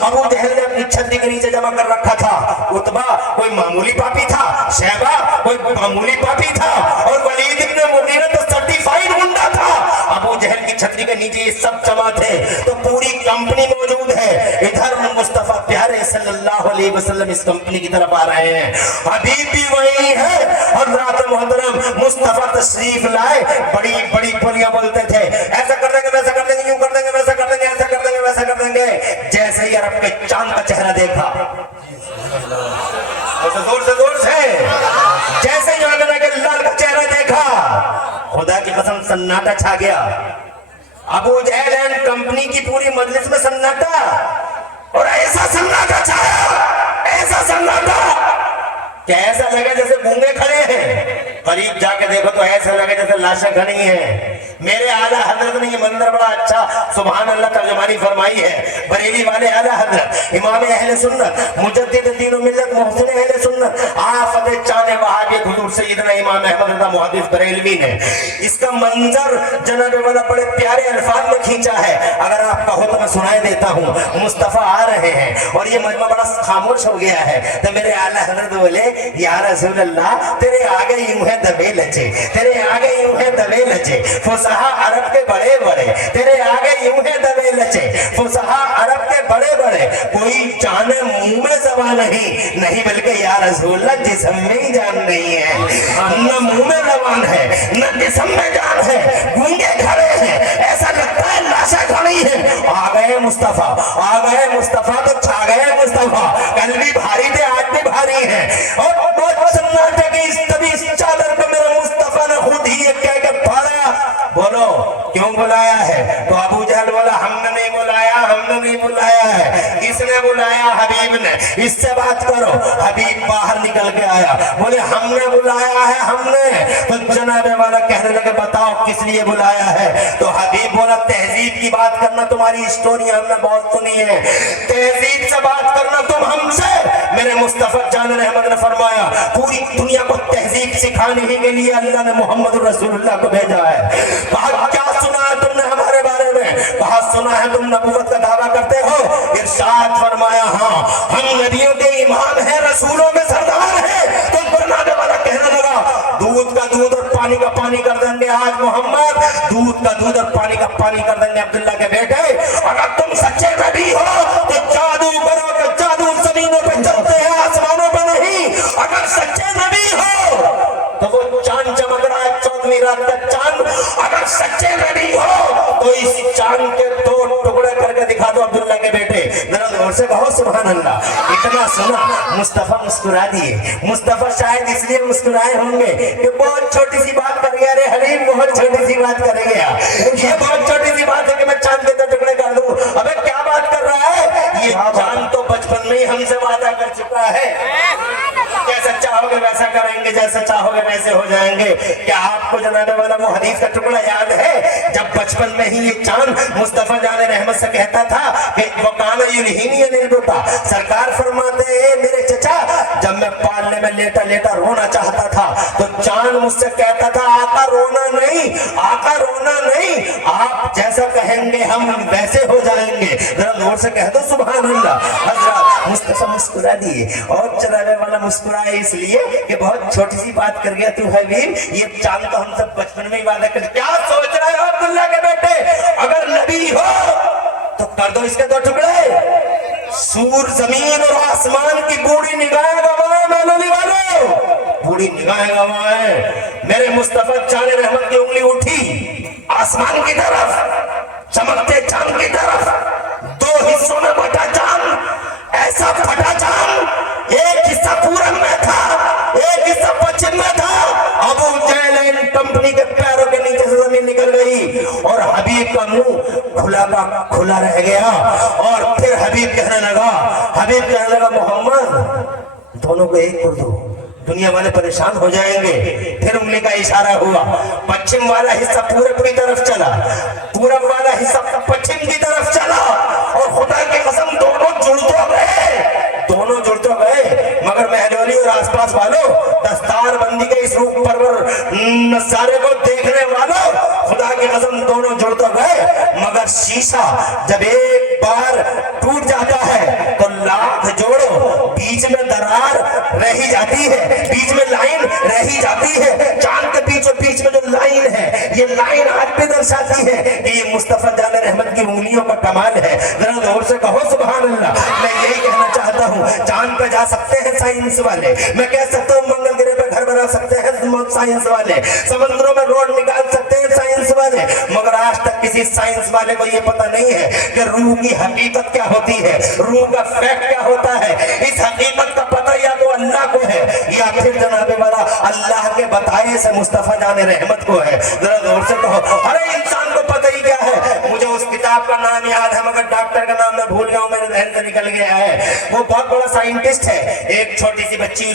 अबू जहल ने अपनी छतरी के नीचे जमा कर रखा था। उतबा कोई मामूली पापी था, शैबा कोई मामूली पापी था, और वलीद इब्न मुगीरा तो सर्टिफाइड गुंडा था। अबू जहल की छतरी के नीचे ये सब जमा थे, तो पूरी कंपनी मौजूद है। इधर मुस्तफा प्यारे सल्लल्लाहु अलैहि वसल्लम इस कंपनी की तरफ आ रहे हैं, हबीब भी वही है। और रात मोहतरम मुस्तफा तशरीफ लाए, बड़ी बड़ी बोलियां बोलते थे, ऐसा कर देंगे, वैसा कर देंगे, यूं कर देंगे, वैसा कर देंगे, ऐसा कर देंगे, वैसा कर देंगे। जैसे ही अरब के चांद का चेहरा देखा, जोर से जैसे ही आमिना के लाल का चेहरा देखा, खुदा की कसम सन्नाटा छा गया। अबू जहल एंड कंपनी की पूरी मजलिस में सन्नाटा, और ऐसा सन्नाटा छाया, ऐसा सन्नाटा कि ऐसा लगे जैसे गूंगे खड़े हैं। करीब जाके देखो तो ऐसा लगे जैसे लाशें खड़ी हैं। मेरे आला हजरत ने ये मंजर बड़ा अच्छा सुभान अल्लाह तर्जुमानी फरमाई है। बरेली वाले आला हजरत इमाम अहले सुन्नत मुजद्दिद दीन व मिल्लत मुहसिन अहले सुन्नत आफत चाने वहाबी हुजूर सैयदना इमाम अहमद रज़ा मुहद्दिस बरेलवी ने इसका मंजर जनाब वाला बड़े प्यारे अल्फाज में खींचा है। अगर आप कहो तो मैं सुनाई देता हूँ। मुस्तफा आ रहे हैं और ये मजमा बड़ा खामोश हो गया है, तो मेरे आला हजरत बोले या रसूल अल्लाह तेरे आगे यूं है दबे लचे, तेरे आगे यूं है दबे लचे, फुसहा अरब के बड़े बड़े, तेरे आगे यूं है दबे लचे, फुसहा अरब के बड़े बड़े, कोई जाने मुंह में ज़बान नहीं बल्कि या रसूल अल्लाह जिस्म में ही जान नहीं है। न मुंह में ज़बान है न जिस्म में जान है, गूंगे खड़े हैं, ऐसा लगता है लाशें खड़ी है। आ गए मुस्तफा, आ गए मुस्तफा, तो छा गए मुस्तफा। कल भी भारी थे, आज भी भारी है। और बहुत सन्नाटे की तभी इस चादर पे मेरे मुस्तफा ने खुद ही एक कह के फाड़ा, बोलो क्यों बुलाया है? तो अबू जहल बोला हमने नहीं बुलाया, हमने नहीं बुलाया है। किसने बुलाया? हबीब ने। इससे बात करो। हबीब बाहर निकल के आया, बोले हमने बुलाया है, हमने। तो जनाबे वाला कहने लगे बताओ किस लिए बुलाया है? तो हबीब बोला तहजीब की बात करना, तुम्हारी स्टोरी हमने बहुत सुनी है, तहजीब से बात करना तुम हमसे। मेरे मुस्तफा जान रहमत ने फरमाया पूरी दुनिया को तहजीब सिखाने ही के लिए अल्लाह ने मोहम्मद रसूलुल्लाह को भेजा है। कहा क्या सुना है तुमने हमारे बारे में? कहा सुना है तुम नबूवत का दावा करते हो। इरशाद फरमाया हाँ हम नबियों के इमाम हैं, रसूलों के सरदार हैं। तो जनाबे वाला कहने लगा दूध का दूध और पानी का पानी कर देंगे आज मोहम्मद, दूध का दूध और पानी का पानी कर देंगे अब्दुल्ला के बेटे। अगर तुम सच्चे नबी हो तो जादू करो कि जादू जमीनों पे चलते हैं, आसमानों पे नहीं। अगर सच्चे नबी हो तो वो चांद चमक रहा है 14वीं रात का चांद, अगर सच्चे नबी हो तो इस चांद के 2 टुकड़े करके दिखा दो अब्दुल्ला के बेटे। जरा जोर से कहो सुभान अल्लाह। इतना सुना मुस्तफा मुस्कुरा दिए। मुस्तफा शायद इसलिए मुस्कुराए होंगे कि बहुत छोटी सी बात कर गया। अरे हलीम बहुत छोटी सी बात कर गया, ये बहुत छोटी सी बात है कि मैं चांद के 2 टुकड़े कर दूं। अबे क्या बात कर रहा है? ये चांद तो बचपन में ही हमसे वादा कर चुका है, जैसा चाहोगे वैसा करेंगे, जैसा चाहोगे वैसे हो जाएंगे। क्या आपको जनाबे वाला वो हदीस का टुकड़ा याद है जब बचपन में ही ये चांद मुस्तफा जाने रहमत से कहता था कि वो काना युलहीनी अनिल बुता। सरकार फरमाते हैं मेरे चचा जब मैं पालने में लेटा लेटा रोना चाहता था तो चांद मुझसे कहता था आका रोना नहीं, आका रोना नहीं, आप जैसा कहेंगे हम वैसे हो जाएंगे। जरा जोर से कह दो सुभान अल्लाह। हजरत मुस्तफा मुस्कुरा दिए और जनाबे वाला वाला मुस्कुराए इसलिए कि बहुत छोटी सी बात कर गया तू हबीब, ये चांद तो हम सब बचपन में ही वादा कर। क्या सोच रहे हो अब्दुल्ला के बेटे, अगर नबी हो तो कर दो इसके दो टुकड़े। सूर जमीन और आसमान की बूढ़ी निगाहें गवाए मेलोनी वालों, बूढ़ी निगाहें गवाए। मेरे मुस्तफा चांद रहमत की उंगली उठी आसमान की तरफ, चमकते चांद की तरफ। दो हिस्सों में बटा चांद, ऐसा फटा चांद, एक हिस्सा पूरब में था, एक हिस्सा पश्चिम में था। अबू जहल कंपनी के पैरों के नीचे से जमीन निकल गई और हबीब का मुंह खुला का खुला रह गया। और फिर हबीब कहने लगा मोहम्मद दोनों को एक कर दो, दुनिया वाले परेशान हो जाएंगे। फिर उंगली का इशारा हुआ, पश्चिम वाला हिस्सा पूरब की तरफ चला, पूरब वाला हिस्सा पश्चिम की तरफ चला और खुदा की कसम दोनों जुड़ तो गए। मगर महलोली और आसपास वालों, दस्तार बंदी के इस रूप परवर नजारे को देखने वालों, खुदा की कसम दोनों जुड़ तो गए। मगर शीशा जब एक बार टूट जाता है तो लाख जोड़ो, बीच में दरार रह ही जाती है, बीच में लाइन रह ही जाती है। चांद के बीच में जो लाइन है, ये लाइन आज भी दर्शाती है कि ये मुस्तफा जान रहमत की उंगलियों का कमाल है। जरा जोर से कहो सुभान अल्लाह। मैं यही कहना चाहता हूँ, चांद पे जा सकते हैं साइंस वाले, मैं कह सकता हूँ मंगल ग्रह पे घर बना सकते हैं साइंस वाले, समुद्रों में रोड निकाल सकते हैं साइंस वाले, मगर आज तक किसी साइंस वाले को ये पता नहीं है कि रूह की हकीकत क्या होती है, रूह का फैक्ट क्या होता है। इस हकीकत का पता या तो अल्लाह को है या फिर जनाबे वाला अल्लाह के बताए से मुस्तफा जाने रहमत को है। जरा जोर से कहो, अरे इंसान को पता ही क्या है। मुझे उस किताब का नाम याद है मगर डॉक्टर का नाम मैं भूल गया हूँ, मेरे जहन से निकल गया है। वो बहुत बड़ा साइंटिस्ट है। एक छोटी सी बच्ची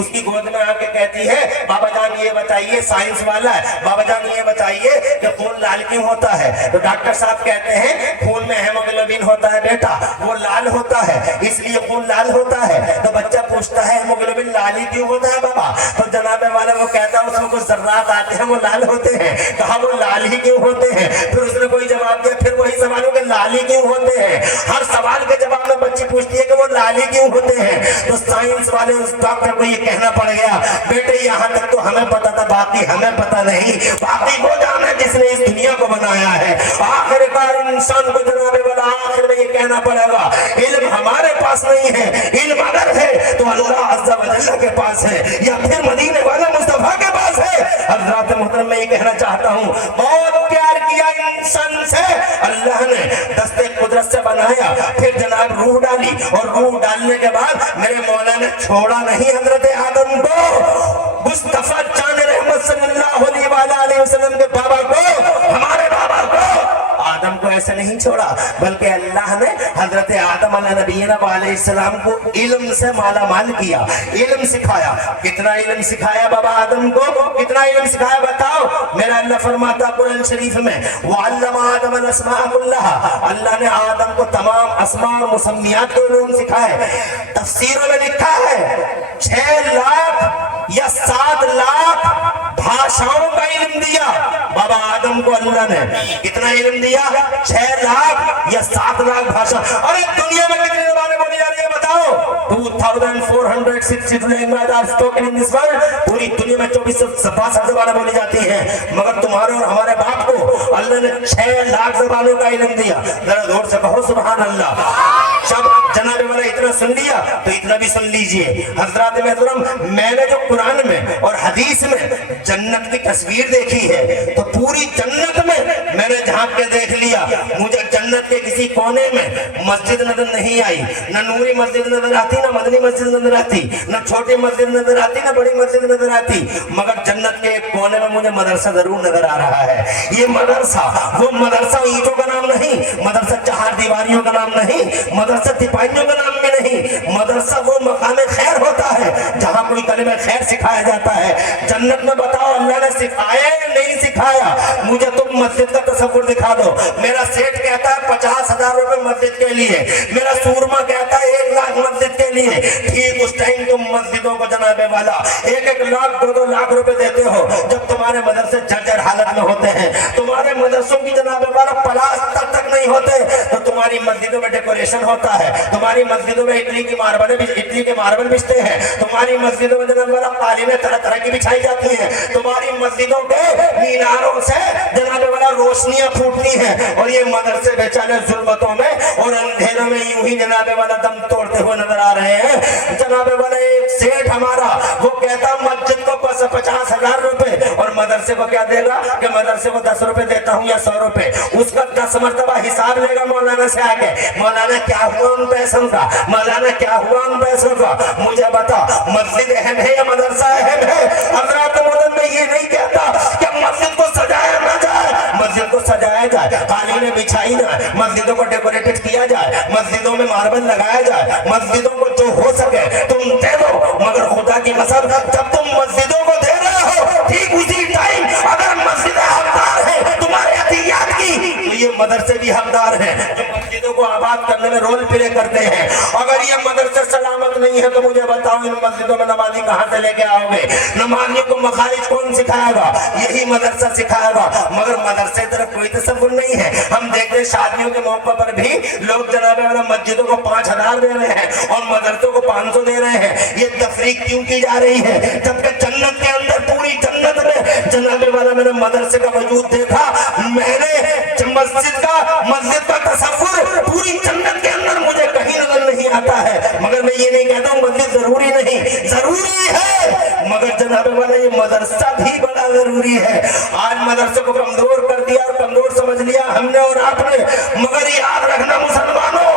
उसकी गोद में आके कहती है, बाबा जान ये बताइए, साइंस वाला है, बाबा जान ये बताइए कि खून लाल क्यों होता है। तो डॉक्टर साहब कहते हैं खून में हेमोग्लोबिन होता है बेटा, वो लाल होता है इसलिए खून लाल होता है। तो बच्चा पूछता है हेमोग्लोबिन लाल ही क्यों होता है बाबा। तो जनाबे वाला वो कहता है उसमें कुछ जर्रात आते हैं वो लाल होते हैं। कहा वो लाल ही क्यों होते हैं। फिर उसने कोई जवाब दिया, फिर वही सवालों के लाल ही क्यों होते हैं। हर सवाल के जवाब में बच्ची पूछती है कि वो लाल ही क्यों होते हैं। तो साइंस वाले उस डॉक्टर को ये कहना पड़ गया, बेटे यहाँ तक तो हमें पता था, बाकी हमें पता नहीं, बाकी वो जाने जिसने इस दुनिया को बनाया है। आखिरकार इंसान को जनाबे वाला आखिर में ये कहना पड़ेगा, इल्म हमारे पास नहीं है, इल्म अगर है तो अल्लाह अज़्ज़ा व जल्ल के पास है या फिर मदीने वाला मुस्तफा के पास है। हज़रात मोहतरम मैं ये कहना चाहता हूँ, बहुत प्यार किया इंसान से अल्लाह ने, दस्ते कुदरत से बनाया, फिर जनाब रूह डाली और रूह डालने के बाद मेरे मौला ने छोड़ा नहीं हजरत आदम को, मुस्तफा जान रहमत सल्लल्लाहु अलैहि वसल्लम के बाबा को, हमारे बाबा को, आदम को ऐसे नहीं छोड़ा, बल्कि अल्लाह ने हजरत आदम अलैहिस्सलाम को इल्म से माला माल किया, इल्म सिखाया। कितना इल्म सिखाया बाबा आदम को, कितना इल्म सिखाया बताओ। मेरा अल्लाह फरमाता कुरान शरीफ में, वअल्लमा आदम अल-अस्माअ कुल्लहा, अल्लाह ने आदम को तमाम अस्मा और मुसम्मियात के इल्म सिखाए। तफसीरों में लिखा है 6 लाख या 7 लाख भाषाओं का इल्म दिया बाबा आदम को अल्लाह ने। कितना इल्म दिया? 6 लाख या 7 लाख भाषा। अरे दुनिया में कितनी ज़बानें बोली जा रही है बताओ? 2462 language are spoken in this world. पूरी दुनिया में 2462 ज़बानें बोली जाती हैं, मगर तुम्हारे और हमारे बाप को अल्लाह ने 6 लाख ज़बानों का इल्म दिया। जरा जोर से कहो सुभान अल्लाह। जब जनाबे वाला इतना सुन लिया तो इतना भी सुन लीजिए। हज़रात मोहतरम, मैंने जो कुरान में और हदीस में जन्नत की तस्वीर देखी है, तो पूरी जन्नत में मैंने झांक के देख लिया, मुझे जन्नत के किसी कोने में मस्जिद नजर नहीं आई। न नूरी मस्जिद नजर आती, न मदनी मस्जिद नजर आती, न छोटी मस्जिद नजर आती, न बड़ी मस्जिद नजर आती, मगर जन्नत के एक कोने में मुझे मदरसा जरूर नजर आ रहा है। ये मदरसा, वो मदरसा ईंटों का नाम नहीं, मदरसा 4 दीवारियों का नाम नहीं, मदरसा तिपाहियों का नाम भी नहीं, मदरसा वो मकामे खैर होता है जहाँ कोई कलमे खैर सिखाया जाता है। जन्नत में बताओ अल्लाह ने सिखाया या नहीं सिखाया? मुझे तुम मस्जिद का तस्वीर दिखा दो। मेरा सेठ कहता है 50,000 रुपए मस्जिद के लिए, मेरा सूरमा कहता है 1 लाख मस्जिद के लिए। ठीक उस टाइम तुम मस्जिदों को जनाबे वाला 1-1 लाख 2-2 लाख रुपए देते हो, जब तुम्हारे मदरसे जर्जर हालत में होते हैं, तुम्हारे मदरसों की जनाबे वाला प्लास्टर तक नहीं होते, तो तुम तुम्हारी मस्जिदों में डेकोरेशन होता है, तुम्हारी मस्जिदों में इटली के मार्बल बिछते हैं, तुम्हारी मस्जिदों में जनाब वाला कालीनें तरह तरह की बिछाई जाती हैं, तुम्हारी मस्जिदों के मीनारों से जनाब वाला रोशनियां फूटती हैं, और ये मदरसे बेचारे जुल्मतों में और अंधेरों में यूं ही जनाब वाला दम तोड़ते हुए नजर आ रहे हैं। जनाब वाला एक सेठ हमारा वो कहता मस्जिद को 50,000 रुपए और मदरसे को क्या देगा कि मदरसे को 10 रुपए देता हूँ या 100 रुपए, उसका 10 मरतबा हिसाब लेगा मौलाना से आके, मौलाना क्या हुआ उन पैसों का, मौलाना क्या हुआ उन पैसों का, मुझे बता मस्जिद अहम है या मदरसा अहम है? हज़रात मौलाना मैं ये नहीं कहता कि मस्जिद को सजाया ना जाए, मस्जिद को सजाया जाए, कालीनें बिछाई जाए, मस्जिदों को डेकोरेटेड किया जाए, मस्जिदों में मार्बल लगाया जाए, मस्जिदों को जो हो सके तुम दे दो, मगर खुदा की कसम जब तुम मस्जिदों को दे रहे हो ठीक उसी टाइम अगर मस्जिदें हकदार है तुम्हारे अतियात की, तो ये मदरसे भी हकदार हैं जो मस्जिदों को आबाद करने में रोल प्ले करते हैं। अगर ये मदरसे सलामत नहीं है तो मुझे बताओ इन मस्जिदों में नमाजी कहाँ से लेके आओगे? नमाजियों को मखारिज कौन सिखाएगा? यही मदरसा सिखाएगा। मगर मदरसे तरफ कोई तसव्वुर नहीं है। हम देखते हैं शादियों के मौके पर भी लोग जनाबे वाला मस्जिदों को 5,000 दे रहे हैं और मदरसों को 500 दे रहे हैं। ये तफरीक क्यों की जा रही है? जबकि जन्नत के अंदर पूरी जन्नत में जनाबे वाला मैंने मदरसे का वजूद देखा, मैंने मस्जिद का तसव्वुर पूरी जन्नत के अंदर मुझे कहीं नजर नहीं आता है। मगर मैं ये नहीं कहता हूँ मस्जिद जरूरी नहीं, जरूरी है, मगर जनाबे वाला ये मदरसा भी बड़ा जरूरी है। आज मदरसे को कमजोर कर दिया और कमजोर समझ लिया हमने और आपने, मगर याद रखना मुसलमानों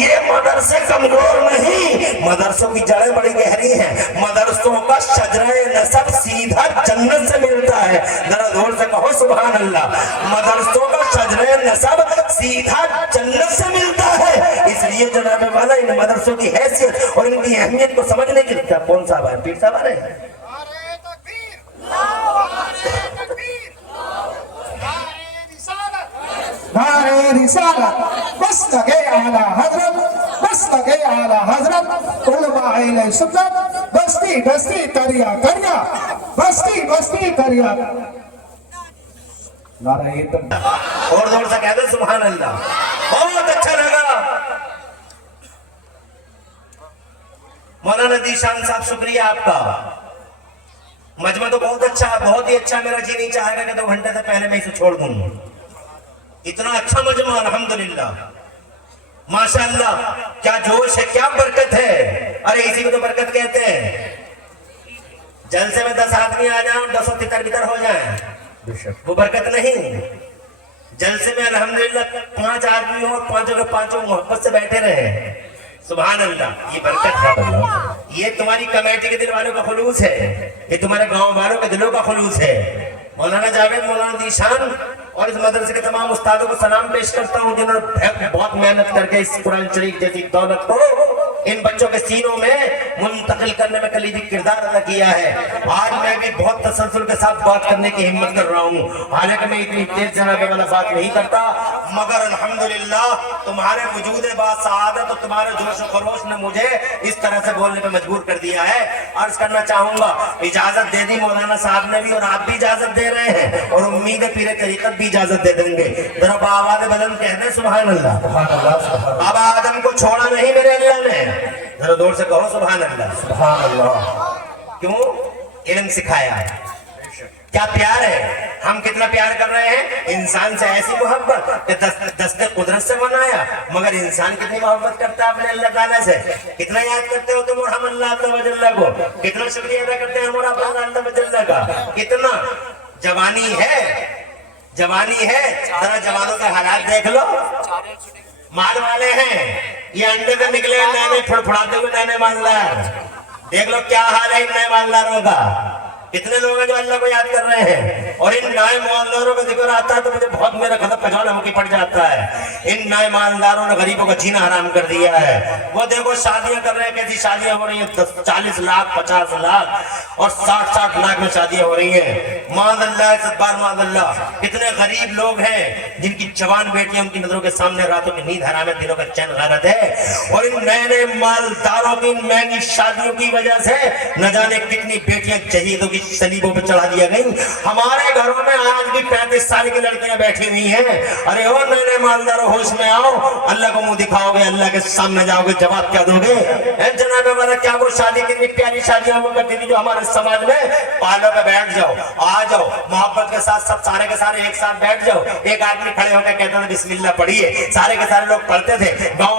ये मदरसे कमजोर नहीं, मदरसों की जड़ें बड़ी गहरी हैं। मदरसों का शजरे नसब सीधा जन्नत से मिलता है। जरा जोर से कहो सुभान अल्लाह। मदरसों का शजरे नसब सीधा जन्नत से मिलता है। इसलिए जनाबे वाला इन मदरसों की हैसियत और इनकी अहमियत को समझने के लिए कौन सा है? पीर साहब है नारे रिसालत बस लगे आला हजरत, बस लगे आला हजरत, उलमाए सुन्नत बस्ती बस्ती करिया करिया, बस्ती बस्ती करिया। नारे और जोर से कह दो सुभान अल्लाह। बहुत अच्छा लगा मौलाना जीशान साहब, शुक्रिया आपका। मजमा तो बहुत अच्छा है, बहुत ही अच्छा। मेरा जी नहीं चाहेगा कि 2 घंटे से पहले मैं इसे छोड़ दूं। इतना अच्छा मजमा, अल्हम्दुलिल्लाह, माशाअल्लाह, क्या जोश है, क्या बरकत है। अरे इसी को तो बरकत कहते हैं। जलसे में 10 आदमी आ जाए, 10 तितर-बितर हो जाए, वो बरकत नहीं। जलसे में अल्हम्दुलिल्लाह 5 आदमी हो, 5 के 5 मोहब्बत से बैठे रहे, सुभान अल्लाह, ये बरकत है। ये तुम्हारी कमेटी के दिल वालों का खुलूस है, ये तुम्हारे गांव वालों के दिलों का खुलूस है। मौलाना जावेद, मौलाना जीशान और इस मदरसे के तमाम उस्तादों को सलाम पेश करता हूँ जिन्होंने बहुत मेहनत करके इस कुरान शरीफ जैसी दौलत को इन बच्चों के सीनों में मुंतकिल करने में कलीदी किरदार अदा किया है। आज मैं भी बहुत तसल्सल के साथ बात करने की हिम्मत कर रहा हूँ, हालांकि मैं इतनी तेज जनाबे वाला बात नहीं करता, मगर अल्हम्दुलिल्लाह तुम्हारे वजूद बासआदत और तुम्हारे जोश और खरोश ने मुझे इस तरह से बोलने पे मजबूर कर दिया है। अर्ज करना चाहूंगा, इजाजत दे दी मौलाना साहब ने भी और आप भी इजाजत दे रहे हैं और उम्मीद है पीरे तरीकत भी इजाजत दे देंगे। जरा आवाज़ बुलंद कह दे सुभान अल्लाह। बाबा आदम को छोड़ा नहीं मेरे अल्लाह ने, जरा जोर से कहो सुभान अल्लाह। सुभान अल्लाह। क्यों? इल्म सिखाया है। क्या प्यार है, हम कितना प्यार कर रहे हैं इंसान से, ऐसी मोहब्बत कि दस्ते कुदरत से बनाया, मगर इंसान कितनी मोहब्बत करता है अपने अल्लाह ताला से। कितना याद करते हो तुम और हम अल्लाह अज़्ज़ा व जल्ला को, कितना शुक्रिया अदा करते हैं हमारा अल्लाह अज़्ज़ा व जल्ला का। कितना जवानी है, जवानी है, जरा जवानों के हालात देख लो। माल वाले हैं, ये अंडे से निकले नए फड़फड़ाते हुए नए मालदार, देख लो क्या हाल है इन नए मालदारों का। कितने लोग हैं जो अल्लाह को याद कर रहे हैं, और इन नए मालदारों का जिक्र आता है तो मुझे बहुत मेरा गज़ब पछाना होकर पड़ जाता है। इन नए मालदारों ने गरीबों का जीना हराम कर दिया है। वो देखो शादियां कर रहे हैं, कैसी शादियां हो रही हैं, 40 लाख 50 लाख और 60 लाख में शादियां हो रही हैं। माज़अल्लाह सत्बार माज़अल्लाह, कितने गरीब लोग हैं जिनकी जवान बेटियां उनकी नजरों के सामने रातों की नींद हराम है, दिनों का चैन गलत है। और इन नए नए मालदारों की महंगी शादियों की वजह से न जाने कितनी बेटियां शहीदों की सलीबों पे चढ़ा दिया गई। हमारे हमारे घरों में आज भी 35 साल की लड़कियां बैठी हुई हैं। अरे ओ नए नए मालदार, होश में आओ, अल्लाह को मुंह दिखाओगे, अल्लाह के सामने जाओगे, जवाब क्या दोगे? जनाब हमारा क्या वो शादी कितनी प्यारी शादियां हुआ करती थी जो हमारे समाज में, पालों पे बैठ जाओ, आ जाओ, मोहब्बत के साथ सब सारे के सारे एक साथ बैठ जाओ। एक आदमी खड़े होकर कहता था बिस्मिल्लाह पढ़िए, सारे के सारे लोग पढ़ते थे। गाँव